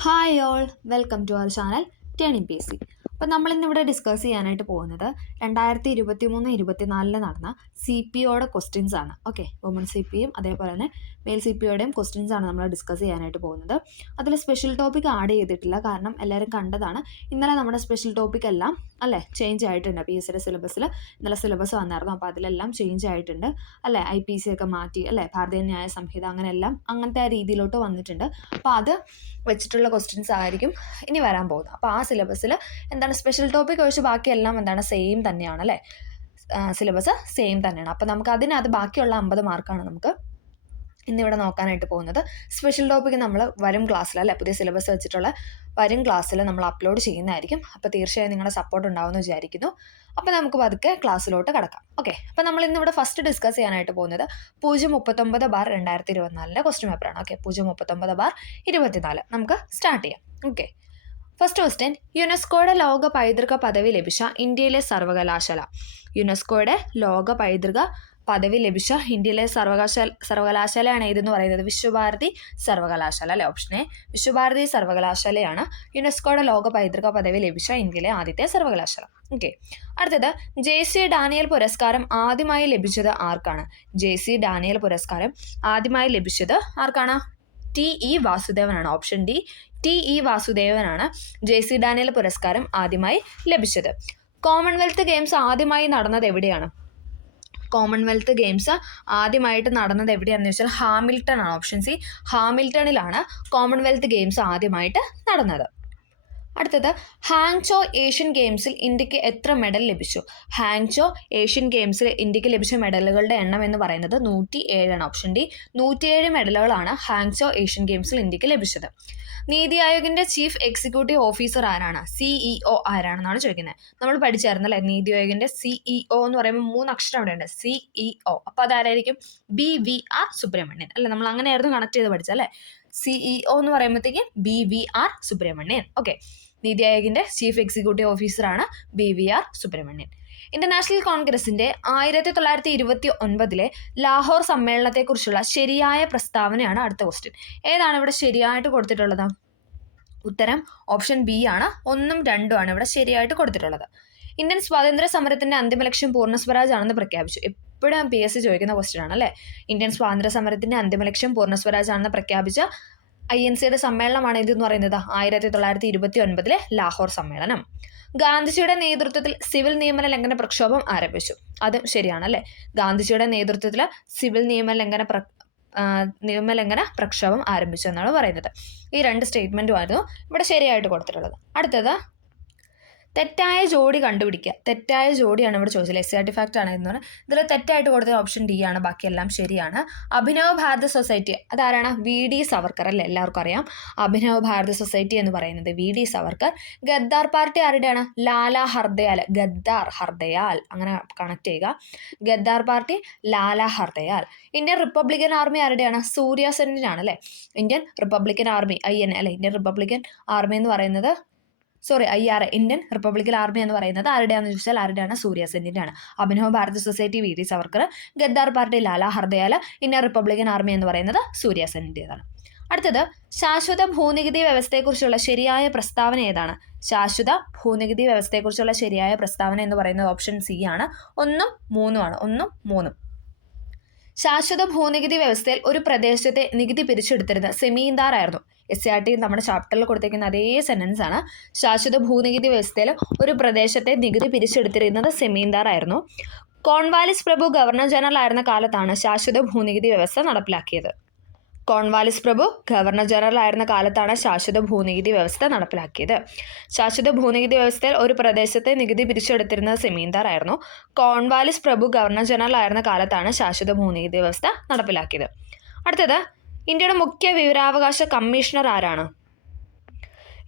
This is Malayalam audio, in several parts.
Hi all, welcome to our channel turning P C. അപ്പോൾ നമ്മളിന്നിവിടെ ഡിസ്കസ് ചെയ്യാനായിട്ട് പോകുന്നത് 2023-24 നടന്ന സി പി ഒയുടെ ക്വസ്റ്റ്യൻസ് ആണ്. ഓക്കെ, വുമൺ സി പിയും അതേപോലെ തന്നെ മെയിൽ സി പി ഒയുടെയും ക്വസ്റ്റ്യൻസ് ആണ് നമ്മൾ ഡിസ്കസ് ചെയ്യാനായിട്ട് പോകുന്നത്. അതിൽ സ്പെഷ്യൽ ടോപ്പിക് ആഡ് ചെയ്തിട്ടില്ല, കാരണം എല്ലാവരും കണ്ടതാണ്. ഇന്നലെ നമ്മുടെ സ്പെഷ്യൽ ടോപ്പിക് എല്ലാം അല്ലേ ചേഞ്ച് ആയിട്ടുണ്ട്. പി എസ് സിയുടെ സിലബസിൽ ഇന്നലെ സിലബസ് വന്നായിരുന്നു, അപ്പോൾ അതിലെല്ലാം ചേഞ്ച് ആയിട്ടുണ്ട് അല്ലേ. IPC ഒക്കെ മാറ്റി അല്ലേ, ഭാരതീയ ന്യായ സംഹിത അങ്ങനെയെല്ലാം അങ്ങനത്തെ ആ രീതിയിലോട്ട് വന്നിട്ടുണ്ട്. അപ്പോൾ അത് വെച്ചിട്ടുള്ള ക്വസ്റ്റ്യൻസ് ആയിരിക്കും ഇനി വരാൻ പോകുന്നത്. അപ്പോൾ ആ സിലബസിൽ എന്താണ് സ്പെഷ്യൽ ടോപ്പിക് ഒഴിച്ച് ബാക്കിയെല്ലാം എന്താണ് സെയിം തന്നെയാണ് അല്ലേ, സിലബസ് സെയിം തന്നെയാണ്. അപ്പോൾ നമുക്ക് അതിനകത്ത് ബാക്കിയുള്ള 50 മാർക്കാണ് നമുക്ക് ഇന്നിവിടെ നോക്കാനായിട്ട് പോകുന്നത്. സ്പെഷ്യൽ ടോപ്പിക്ക് നമ്മൾ വരും ക്ലാസ്സിൽ അല്ലേ, പുതിയ സിലബസ് വെച്ചിട്ടുള്ള വരും ക്ലാസ്സിൽ നമ്മൾ അപ്ലോഡ് ചെയ്യുന്നതായിരിക്കും. അപ്പോൾ തീർച്ചയായും നിങ്ങളുടെ സപ്പോർട്ട് ഉണ്ടാവുമെന്ന് വിചാരിക്കുന്നു. അപ്പോൾ നമുക്ക് പതുക്കെ ക്ലാസ്സിലോട്ട് കിടക്കാം. ഓക്കെ, അപ്പോൾ നമ്മൾ ഇന്നിവിടെ ഫസ്റ്റ് ഡിസ്കസ് ചെയ്യാനായിട്ട് പോകുന്നത് 039/2024 ക്വസ്റ്റ്യൻ പേപ്പറാണ്. ഓക്കെ, 039/24 നമുക്ക് സ്റ്റാർട്ട് ചെയ്യാം. ഓക്കെ, ഫസ്റ്റ് ക്വസ്റ്റ്യൻ, യുനെസ്കോയുടെ ലോക പൈതൃക പദവി ലഭിച്ച ഇന്ത്യയിലെ സർവകലാശാല. യുനെസ്കോയുടെ ലോക പൈതൃക പദവി ലഭിച്ച ഇന്ത്യയിലെ സർവകലാശാലയാണ് ഏതെന്ന് പറയുന്നത് വിശ്വഭാരതി സർവകലാശാല അല്ലെ. ഓപ്ഷൻ എ വിശ്വഭാരതി സർവകലാശാലയാണ് യുനെസ്കോയുടെ ലോക പൈതൃക പദവി ലഭിച്ച ഇന്ത്യയിലെ ആദ്യത്തെ സർവകലാശാല. ഓക്കെ, അടുത്തത് JC ഡാനിയൽ പുരസ്കാരം ആദ്യമായി ലഭിച്ചത് ആർക്കാണ്? JC ഡാനിയൽ പുരസ്കാരം ആദ്യമായി ലഭിച്ചത് ആർക്കാണ്? TE വാസുദേവനാണ്. ഓപ്ഷൻ ഡി TE വാസുദേവനാണ് JC ഡാനിയൽ പുരസ്കാരം ആദ്യമായി ലഭിച്ചത്. കോമൺവെൽത്ത് ഗെയിംസ് ആദ്യമായി നടന്നത് എവിടെയാണ്? കോമൺവെൽത്ത് ഗെയിംസ് ആദ്യമായിട്ട് നടന്നത് എവിടെയാണെന്ന് വെച്ചാൽ ഹാമിൽട്ടൺ ആണ്. ഓപ്ഷൻ സി ഹാമിൽട്ടണിലാണ് കോമൺവെൽത്ത് ഗെയിംസ് ആദ്യമായിട്ട് നടന്നത്. അടുത്തത്, ഹാങ്ചോ ഏഷ്യൻ ഗെയിംസിൽ ഇന്ത്യക്ക് എത്ര മെഡൽ ലഭിച്ചു? ഹാങ്ചോ ഏഷ്യൻ ഗെയിംസിൽ ഇന്ത്യക്ക് ലഭിച്ച മെഡലുകളുടെ എണ്ണം എന്ന് പറയുന്നത് 107 ആണ്. ഓപ്ഷൻ ഡി 107 മെഡലുകളാണ് ഹാങ്ചോ ഏഷ്യൻ ഗെയിംസിൽ ഇന്ത്യക്ക് ലഭിച്ചത്. നീതി ആയോഗിന്റെ ചീഫ് എക്സിക്യൂട്ടീവ് ഓഫീസർ ആരാണ്? CEO ആരാണെന്നാണ് ചോദിക്കുന്നത്. നമ്മൾ പഠിച്ചായിരുന്നല്ലേ, നീതി ആയോഗിന്റെ CEO എന്ന് പറയുമ്പോൾ 3 അക്ഷരം അവിടെ ഉണ്ട്, CEO. അപ്പോൾ അതാരായിരിക്കും? BVR സുബ്രഹ്മണ്യൻ അല്ലെ. നമ്മൾ അങ്ങനെയായിരുന്നു കണക്ട് ചെയ്ത് പഠിച്ചല്ലേ. CEO എന്ന് പറയുമ്പോഴത്തേക്ക് BVR സുബ്രഹ്മണ്യൻ. ഓക്കെ, നീതി ആയോഗിന്റെ ചീഫ് എക്സിക്യൂട്ടീവ് ഓഫീസറാണ് BVR സുബ്രഹ്മണ്യൻ. ഇന്റർനാഷണൽ കോൺഗ്രസിന്റെ 1929 ലാഹോർ സമ്മേളനത്തെക്കുറിച്ചുള്ള ശരിയായ പ്രസ്താവനയാണ് അടുത്ത ക്വസ്റ്റ്യൻ. ഏതാണ് ഇവിടെ ശരിയായിട്ട് കൊടുത്തിട്ടുള്ളത്? ഉത്തരം ഓപ്ഷൻ ബി ആണ്. 1ഉം 2ഉം ആണ് ഇവിടെ ശരിയായിട്ട് കൊടുത്തിട്ടുള്ളത്. ഇന്ത്യൻ സ്വാതന്ത്ര്യ സമരത്തിന്റെ അന്തിമ ലക്ഷ്യം പൂർണ്ണ സ്വരാജ് ആണെന്ന് പ്രഖ്യാപിച്ചു. എപ്പോഴും PSC ചോദിക്കുന്ന ക്വസ്റ്റ്യൻ ആണ് അല്ലേ. ഇന്ത്യൻ സ്വാതന്ത്ര്യ സമരത്തിന്റെ അന്തിമ ലക്ഷ്യം പൂർണ്ണ സ്വരാജ് ആണെന്ന് പ്രഖ്യാപിച്ച INCയുടെ സമ്മേളനമാണ് ഇതെന്ന് പറയുന്നത് 1929 ലാഹോർ സമ്മേളനം. ഗാന്ധിജിയുടെ നേതൃത്വത്തിൽ സിവിൽ നിയമന ലംഘന പ്രക്ഷോഭം ആരംഭിച്ചു. അതും ശരിയാണല്ലേ. ഗാന്ധിജിയുടെ നേതൃത്വത്തിൽ സിവിൽ നിയമലംഘന പ്രക്ഷോഭം ആരംഭിച്ചു എന്നാണ് പറയുന്നത്. ഈ 2 സ്റ്റേറ്റ്മെന്റുമായിരുന്നു ഇവിടെ ശരിയായിട്ട് കൊടുത്തിട്ടുള്ളത്. അടുത്തത്, തെറ്റായ ജോഡി കണ്ടുപിടിക്കുക. തെറ്റായ ജോഡിയാണ് ഇവിടെ ചോദിച്ചത്. SCRT ഫാക്ട് ആണ് എന്ന് പറഞ്ഞാൽ ഇതിൽ തെറ്റായിട്ട് കൊടുത്തത് ഓപ്ഷൻ ഡി ആണ്, ബാക്കിയെല്ലാം ശരിയാണ്. അഭിനവ് ഭാരത സൊസൈറ്റി അതാരാണ്? VD സവർക്കർ അല്ലേ, എല്ലാവർക്കും അറിയാം. അഭിനവ് ഭാരത സൊസൈറ്റി എന്ന് പറയുന്നത് VD സവർക്കർ. ഗദ്ദാർ പാർട്ടി ആരുടെയാണ്? ലാലാ ഹർദയാൽ. ഗദ്ദാർ ഹർദയാൽ അങ്ങനെ കണക്ട് ചെയ്യുക. Ghadar party Lala Hardayal. Indian Republican Army ആരുടെയാണ്? സൂര്യ സെന്നിനാണ് അല്ലേ. ഇന്ത്യൻ റിപ്പബ്ലിക്കൻ ആർമി IN അല്ലെ. ഇന്ത്യൻ റിപ്പബ്ലിക്കൻ ആർമി എന്ന് പറയുന്നത് IR ഇന്ത്യൻ റിപ്പബ്ലിക്കൻ ആർമി എന്ന് പറയുന്നത് ആരുടെയാണെന്ന് ചോദിച്ചാൽ ആരുടെയാണ്? സൂര്യ സെന്നിന്റെ ആണ്. Abhinav Bharat society VD Savarkar. Ghadar party Lala Hardayal. Indian Republican Army എന്ന് പറയുന്നത് സൂര്യ സെന്നിന്റേതാണ്. അടുത്തത്, ശാശ്വത ഭൂനികുതി വ്യവസ്ഥയെക്കുറിച്ചുള്ള ശരിയായ പ്രസ്താവന ഏതാണ്? ശാശ്വത ഭൂനികുതി വ്യവസ്ഥയെക്കുറിച്ചുള്ള ശരിയായ പ്രസ്താവന എന്ന് പറയുന്നത് ഓപ്ഷൻ സി ആണ്. 1ഉം 3ഉം ആണ്. 1ഉം 3ഉം. ശാശ്വത ഭൂനികുതി വ്യവസ്ഥയിൽ ഒരു പ്രദേശത്തെ നികുതി പിരിച്ചെടുത്തിരുന്നത് സെമീന്ദാർ ആയിരുന്നു. SCRT നമ്മുടെ ചാപ്റ്ററിൽ കൊടുത്തിരിക്കുന്ന അതേ സെന്റൻസ് ആണ്. ശാശ്വത ഭൂനികുതി വ്യവസ്ഥയിൽ ഒരു പ്രദേശത്തെ നികുതി പിരിച്ചെടുത്തിരുന്നത് സെമീന്ദാർ ആയിരുന്നു. കോൺവാലിസ് പ്രഭു ഗവർണർ ജനറൽ ആയിരുന്ന കാലത്താണ് ശാശ്വത ഭൂനികുതി വ്യവസ്ഥ നടപ്പിലാക്കിയത്. കോൺവാലിസ് പ്രഭു ഗവർണർ ജനറൽ ആയിരുന്ന കാലത്താണ് ശാശ്വത ഭൂനികുതി വ്യവസ്ഥ നടപ്പിലാക്കിയത്. ശാശ്വത ഭൂനികുതി വ്യവസ്ഥയിൽ ഒരു പ്രദേശത്തെ നികുതി പിരിച്ചെടുത്തിരുന്നത് സെമീന്ദാർ ആയിരുന്നു. കോൺവാലിസ് പ്രഭു ഗവർണർ ജനറൽ ആയിരുന്ന കാലത്താണ് ശാശ്വത ഭൂനികുതി വ്യവസ്ഥ നടപ്പിലാക്കിയത്. അടുത്തത്, ഇന്ത്യയുടെ മുഖ്യ വിവരാവകാശ കമ്മീഷണർ ആരാണ്?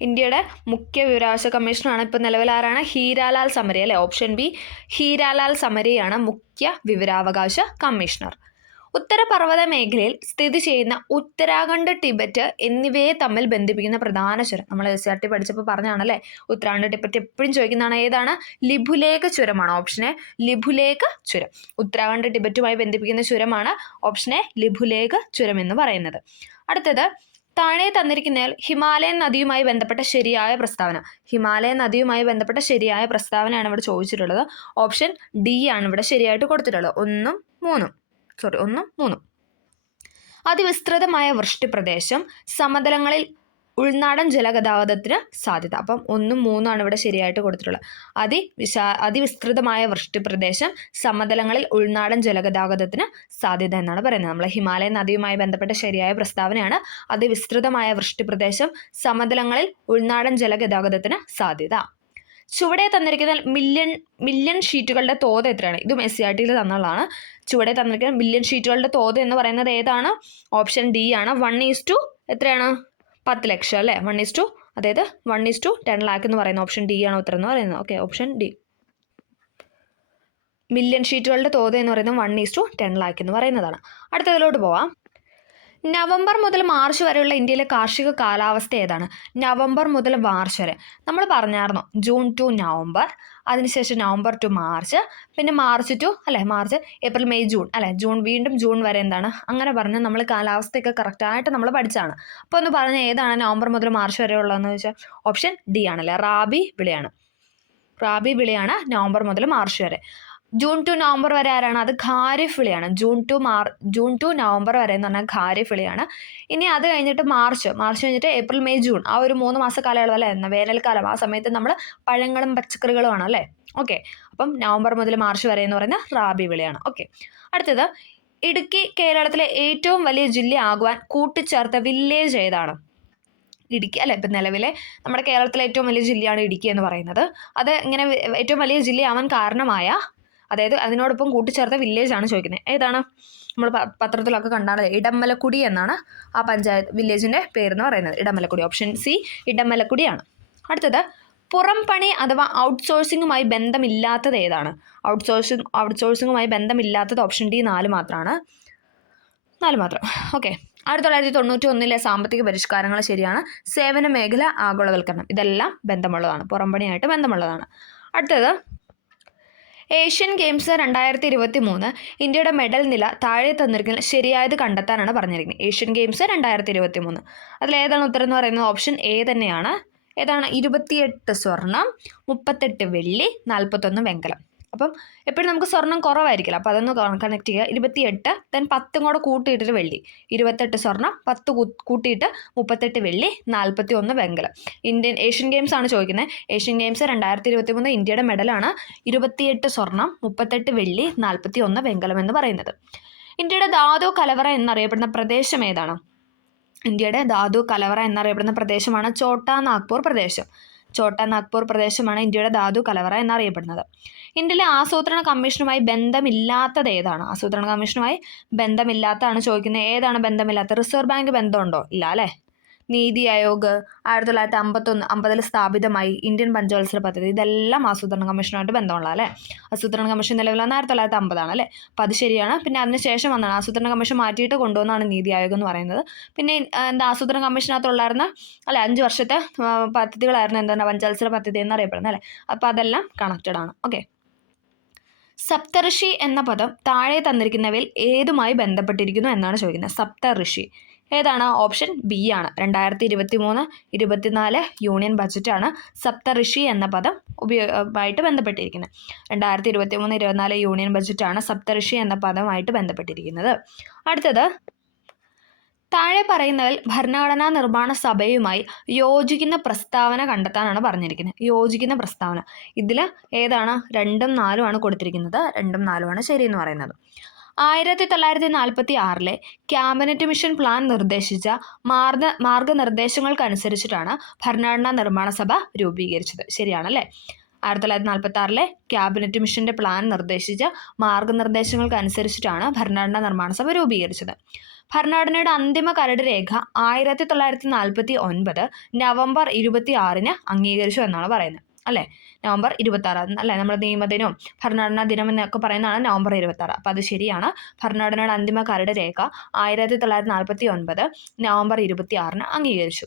ഇന്ത്യയുടെ മുഖ്യ വിവരാവകാശ കമ്മീഷണറാണ് ഇപ്പോൾ നിലവിൽ ആരാണ്? ഹീരാലാൽ സമരി അല്ലെ. ഓപ്ഷൻ ബി ഹീരാലാൽ സമരിയാണ് മുഖ്യ വിവരാവകാശ കമ്മീഷണർ. ഉത്തരപർവ്വത മേഖലയിൽ സ്ഥിതി ചെയ്യുന്ന ഉത്തരാഖണ്ഡ്, ടിബറ്റ് എന്നിവയെ തമ്മിൽ ബന്ധിപ്പിക്കുന്ന പ്രധാന ചുരം. നമ്മൾ SCRT പഠിച്ചപ്പോൾ പറഞ്ഞാണല്ലേ, ഉത്തരാഖണ്ഡ് ടിബറ്റ് എപ്പോഴും ചോദിക്കുന്നതാണ്. ഏതാണ്? ലിപുലേഖ് ചുരമാണ്. ഓപ്ഷൻ എ ലിപുലേഖ് ചുരം. ഉത്തരാഖണ്ഡ് ടിബറ്റുമായി ബന്ധിപ്പിക്കുന്ന ചുരമാണ് ഓപ്ഷൻ എ ലിപുലേഖ് ചുരം എന്ന് പറയുന്നത്. അടുത്തത്, താഴെ തന്നിരിക്കുന്നതിൽ ഹിമാലയൻ നദിയുമായി ബന്ധപ്പെട്ട ശരിയായ പ്രസ്താവന. ഹിമാലയൻ നദിയുമായി ബന്ധപ്പെട്ട ശരിയായ പ്രസ്താവനയാണ് ഇവിടെ ചോദിച്ചിട്ടുള്ളത്. ഓപ്ഷൻ ഡി ആണ് ഇവിടെ ശരിയായിട്ട് കൊടുത്തിട്ടുള്ളത്. 1 3. അതിവിസ്തൃതമായ വൃഷ്ടിപ്രദേശം, സമതലങ്ങളിൽ ഉൾനാടൻ ജലഗതാഗതത്തിന് സാധ്യത. അപ്പം 1 3 ആണ് ഇവിടെ ശരിയായിട്ട് കൊടുത്തിട്ടുള്ളത്. അതിവിസ്തൃതമായ വൃഷ്ടിപ്രദേശം, സമതലങ്ങളിൽ ഉൾനാടൻ ജലഗതാഗതത്തിന് സാധ്യത എന്നാണ് പറയുന്നത്. നമ്മൾ ഹിമാലയൻ നദിയുമായി ബന്ധപ്പെട്ട ശരിയായ പ്രസ്താവനയാണ് അതിവിസ്തൃതമായ വൃഷ്ടിപ്രദേശം, സമതലങ്ങളിൽ ഉൾനാടൻ ജലഗതാഗതത്തിന് സാധ്യത. ചുവടെ തന്നിരിക്കുന്ന മില്യൺ ഷീറ്റുകളുടെ തോത് എത്രയാണ്? ഇതും SCERT-യിൽ തന്നുള്ളതാണ്. ചുവടെ തന്നിരിക്കുന്ന മില്യൺ ഷീറ്റുകളുടെ തോത് എന്ന് പറയുന്നത് ഏതാണ്? ഓപ്ഷൻ ഡി ആണ്. 1:, എത്രയാണ്? 10 ലക്ഷം അല്ലേ? 1:, അതായത് 1:10 lakh എന്ന് പറയുന്ന ഓപ്ഷൻ ഡി ആണ് ഉത്തരം എന്ന് പറയുന്നത്. Okay, option D. മില്യൺ ഷീറ്റുകളുടെ തോത് എന്ന് പറയുന്നത് 1:10 lakh എന്ന് പറയുന്നതാണ്. അടുത്തതിലോട്ട് പോവാം. നവംബർ മുതൽ മാർച്ച് വരെയുള്ള ഇന്ത്യയിലെ കാർഷിക കാലാവസ്ഥ ഏതാണ്? നവംബർ മുതൽ മാർച്ച് വരെ നമ്മൾ പറഞ്ഞായിരുന്നു. ജൂൺ ടു നവംബർ, അതിനുശേഷം നവംബർ ടു മാർച്ച്, പിന്നെ മാർച്ച് ഏപ്രിൽ മെയ് ജൂൺ വീണ്ടും ജൂൺ വരെ എന്താണ് അങ്ങനെ പറഞ്ഞ് നമ്മൾ കാലാവസ്ഥയൊക്കെ കറക്റ്റായിട്ട് നമ്മൾ പഠിച്ചാണ്. അപ്പോൾ ഒന്ന് പറഞ്ഞ ഏതാണ് നവംബർ മുതൽ മാർച്ച് വരെ ഉള്ളതെന്ന് വെച്ചാൽ ഓപ്ഷൻ ഡി ആണല്ലേ, റാബി വിളയാണ് നവംബർ മുതൽ മാർച്ച് വരെ. ജൂൺ ടു നവംബർ വരെ ആരാണ്? അത് ഖാരിഫ് വിളയാണ്. ജൂൺ ടു നവംബർ വരെ എന്ന് പറഞ്ഞാൽ ഖാരിഫ് വിളയാണ്. ഇനി അത് കഴിഞ്ഞിട്ട് മാർച്ച് കഴിഞ്ഞിട്ട് ഏപ്രിൽ മെയ് ജൂൺ, ആ ഒരു 3 മാസ കാലയളവ് അല്ലേ, വേനൽക്കാലം. ആ സമയത്ത് നമ്മൾ പഴങ്ങളും പച്ചക്കറികളുമാണ് അല്ലേ. ഓക്കെ, അപ്പം നവംബർ മുതൽ മാർച്ച് വരെ എന്ന് പറയുന്നത് റാബി വിളയാണ്. ഓക്കെ, അടുത്തത് ഇടുക്കി കേരളത്തിലെ ഏറ്റവും വലിയ ജില്ല ആകുവാൻ കൂട്ടിച്ചേർത്ത വില്ലേജ് ഏതാണ്? ഇടുക്കി അല്ലേ. ഇപ്പം നിലവിലെ നമ്മുടെ കേരളത്തിലെ ഏറ്റവും വലിയ ജില്ലയാണ് ഇടുക്കി എന്ന് പറയുന്നത്. അത് ഇങ്ങനെ ഏറ്റവും വലിയ ജില്ലയാവാൻ കാരണമായ, അതായത് അതിനോടൊപ്പം കൂട്ടിച്ചേർത്ത വില്ലേജ് ആണ് ചോദിക്കുന്നത്. ഏതാണ്? നമ്മൾ പത്രത്തിലൊക്കെ കണ്ടാണ്, ഇടമലക്കുടി എന്നാണ് ആ വില്ലേജിൻ്റെ പേരെന്ന് പറയുന്നത്. ഇടമലക്കുടി. ഓപ്ഷൻ സി ഇടമലക്കുടിയാണ്. അടുത്തത് പുറംപണി അഥവാ ഔട്ട്സോഴ്സിങ്ങുമായി ബന്ധമില്ലാത്തത് ഏതാണ്? ഔട്ട്സോഴ്സിങ്ങുമായി ബന്ധമില്ലാത്തത് ഓപ്ഷൻ ഡി 4 മാത്രമാണ്. 4 മാത്രം. ഓക്കെ, 1991 സാമ്പത്തിക പരിഷ്കാരങ്ങൾ ശരിയാണ്. സേവന മേഖല, ആഗോളവൽക്കരണം, ഇതെല്ലാം ബന്ധമുള്ളതാണ്, പുറംപണിയായിട്ട് ബന്ധമുള്ളതാണ്. അടുത്തത് ഏഷ്യൻ ഗെയിംസ് 2023 ഇന്ത്യയുടെ മെഡൽ നില താഴെ തന്നിരിക്കുന്ന ശരിയായത് കണ്ടെത്താനാണ് പറഞ്ഞിരിക്കുന്നത്. ഏഷ്യൻ ഗെയിംസ് 2023 അതിലേതാണ് ഉത്തരം എന്ന് പറയുന്നത്? ഓപ്ഷൻ എ തന്നെയാണ്. ഏതാണ്? 28 സ്വർണം, 38 വെള്ളി, 41 വെങ്കലം. അപ്പം എപ്പോഴും നമുക്ക് സ്വർണം കുറവായിരിക്കില്ല, അപ്പോൾ അതൊന്ന് കണക്ട് ചെയ്യുക. 28, ദെൻ 10 കൂടെ കൂട്ടിയിട്ടൊരു വെള്ളി, 28 സ്വർണം, 10 കൂട്ടിയിട്ട് 38 വെള്ളി, 41 വെങ്കലം. ഏഷ്യൻ ഗെയിംസ് ആണ് ചോദിക്കുന്നത്. ഏഷ്യൻ ഗെയിംസ് 2023 ഇന്ത്യയുടെ മെഡലാണ് 28 സ്വർണം, 38 വെള്ളി, 41 വെങ്കലം എന്ന് പറയുന്നത്. ഇന്ത്യയുടെ ധാതു കലവറ എന്നറിയപ്പെടുന്ന പ്രദേശം ഏതാണ്? ഇന്ത്യയുടെ ധാതു കലവറ എന്നറിയപ്പെടുന്ന പ്രദേശമാണ് ഛോട്ടാ നാഗ്പൂർ പ്രദേശം. ഛോട്ടാ നാഗ്പൂർ പ്രദേശമാണ് ഇന്ത്യയുടെ ധാതു കലവറ എന്നറിയപ്പെടുന്നത്. ഇന്ത്യയിലെ ആസൂത്രണ കമ്മീഷനുമായി ബന്ധമില്ലാത്തത് ഏതാണ്? ആസൂത്രണ കമ്മീഷനുമായി ബന്ധമില്ലാത്തതാണ് ചോദിക്കുന്നത്. ഏതാണ് ബന്ധമില്ലാത്ത? റിസർവ് ബാങ്ക് ബന്ധമുണ്ടോ? ഇല്ല അല്ലേ. നീതി ആയോഗ് 1950 സ്ഥാപിതമായി. ഇന്ത്യൻ പഞ്ചവത്സര പദ്ധതി, ഇതെല്ലാം ആസൂത്രണ കമ്മീഷനുമായിട്ട് ബന്ധമുള്ള അല്ലേ. ആസൂത്രണ കമ്മീഷൻ നിലവിൽ 1950 അല്ലേ. അപ്പം അത് ശരിയാണ്. പിന്നെ അതിനുശേഷം വന്നതാണ് ആസൂത്രണ കമ്മീഷൻ മാറ്റിയിട്ട് കൊണ്ടുവന്നാണ് നീതി ആയോഗ് എന്ന് പറയുന്നത്. പിന്നെ ആസൂത്രണ കമ്മീഷനകത്തുള്ളായിരുന്ന 5 വർഷത്തെ പദ്ധതികളായിരുന്നു എന്താണ് പഞ്ചവത്സര പദ്ധതി എന്നറിയപ്പെടുന്നത് അല്ലേ. അപ്പോൾ അതെല്ലാം കണക്റ്റഡ് ആണ്. ഓക്കെ, സപ്തഋഷി എന്ന പദം താഴെ തന്നിരിക്കുന്നവയിൽ ഏതുമായി ബന്ധപ്പെട്ടിരിക്കുന്നു എന്നാണ് ചോദിക്കുന്നത്. സപ്തഋഷി ഏതാണ്? ഓപ്ഷൻ ബി ആണ്. 2023-24 യൂണിയൻ ബജറ്റാണ് സപ്തഋഷി എന്ന പദം ആയിട്ട് ബന്ധപ്പെട്ടിരിക്കുന്നത്. 2023-24 യൂണിയൻ ബജറ്റാണ് സപ്തഋഷി എന്ന പദമായിട്ട് ബന്ധപ്പെട്ടിരിക്കുന്നത്. അടുത്തത് താഴെ പറയുന്നതിൽ ഭരണഘടനാ നിർമ്മാണ സഭയുമായി യോജിക്കുന്ന പ്രസ്താവന കണ്ടെത്താനാണ് പറഞ്ഞിരിക്കുന്നത്. യോജിക്കുന്ന പ്രസ്താവന ഇതിൽ ഏതാണ്? 2ഉം 4ഉം ആണ് കൊടുത്തിരിക്കുന്നത്. 2ഉം 4ഉം ആണ് ശരിയെന്ന് പറയുന്നത്. 1946 ക്യാബിനറ്റ് മിഷൻ പ്ലാൻ നിർദ്ദേശിച്ച മാർഗനിർദ്ദേശങ്ങൾക്കനുസരിച്ചിട്ടാണ് ഭരണഘടനാ നിർമ്മാണ സഭ രൂപീകരിച്ചത്. ശരിയാണല്ലേ. 1946 ക്യാബിനറ്റ് മിഷന്റെ പ്ലാൻ നിർദ്ദേശിച്ച മാർഗനിർദ്ദേശങ്ങൾക്കനുസരിച്ചിട്ടാണ് ഭരണഘടനാ നിർമ്മാണ സഭ രൂപീകരിച്ചത്. ഭരണഘടനയുടെ അന്തിമ കരട് രേഖ 1949 നവംബർ 26 അംഗീകരിച്ചു എന്നാണ് പറയുന്നത് അല്ലേ. നവംബർ 26 അല്ലേ. നമ്മുടെ നിയമദിനവും ഭരണഘടനാ ദിനം എന്നൊക്കെ പറയുന്നതാണ് നവംബർ 26. അപ്പം അത് ശരിയാണ്. ഭരണഘടനയുടെ അന്തിമ കരട് രേഖ 1949 നവംബർ 26 അംഗീകരിച്ചു.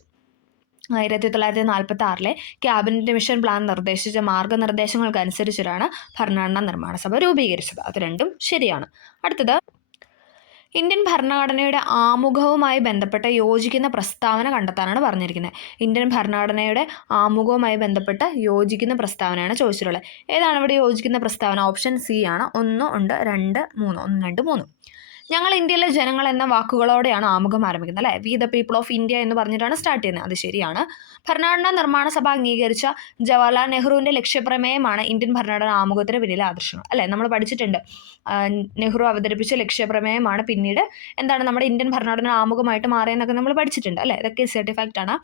1946 ക്യാബിനറ്റ് മിഷൻ പ്ലാൻ നിർദ്ദേശിച്ച മാർഗനിർദ്ദേശങ്ങൾക്കനുസരിച്ചിട്ടാണ് ഭരണഘടനാ നിർമ്മാണ സഭ രൂപീകരിച്ചത്. അത് രണ്ടും ശരിയാണ്. അടുത്തത് ഇന്ത്യൻ ഭരണഘടനയുടെ ആമുഖവുമായി ബന്ധപ്പെട്ട യോജിക്കുന്ന പ്രസ്താവന കണ്ടെത്താനാണ് പറഞ്ഞിരിക്കുന്നത്. ഇന്ത്യൻ ഭരണഘടനയുടെ ആമുഖവുമായി ബന്ധപ്പെട്ട് യോജിക്കുന്ന പ്രസ്താവനയാണ് ചോദിച്ചിട്ടുള്ളത്. ഏതാണ് ഇവിടെ യോജിക്കുന്ന പ്രസ്താവന? ഓപ്ഷൻ സി ആണ്. 1 ഉണ്ട്, 2, 3. 1, 2, 3. ഞങ്ങൾ ഇന്ത്യയിലെ ജനങ്ങൾ എന്ന വാക്കുകളോടെയാണ് ആമുഖം ആരംഭിക്കുന്നത് അല്ലേ. We the people of India എന്ന് പറഞ്ഞിട്ടാണ് സ്റ്റാർട്ട് ചെയ്യുന്നത്. അത് ശരിയാണ്. ഭരണഘടനാ നിർമ്മാണ സഭ അംഗീകരിച്ച ജവഹർലാൽ നെഹ്റുവിൻ്റെ ലക്ഷ്യപ്രമേയമാണ് ഇന്ത്യൻ ഭരണഘടന ആമുഖത്തിന് പിന്നിലെ ആദർശങ്ങൾ അല്ലേ. നമ്മൾ പഠിച്ചിട്ടുണ്ട്. നെഹ്റു അവതരിപ്പിച്ച ലക്ഷ്യപ്രമേയമാണ് പിന്നീട് എന്താണ് നമ്മുടെ ഇന്ത്യൻ ഭരണഘടന ആമുഖമായിട്ട് മാറിയെന്നൊക്കെ നമ്മൾ പഠിച്ചിട്ടുണ്ട് അല്ലേ. ഇതൊക്കെ സർട്ടിഫാക്റ്റ് ആണ്.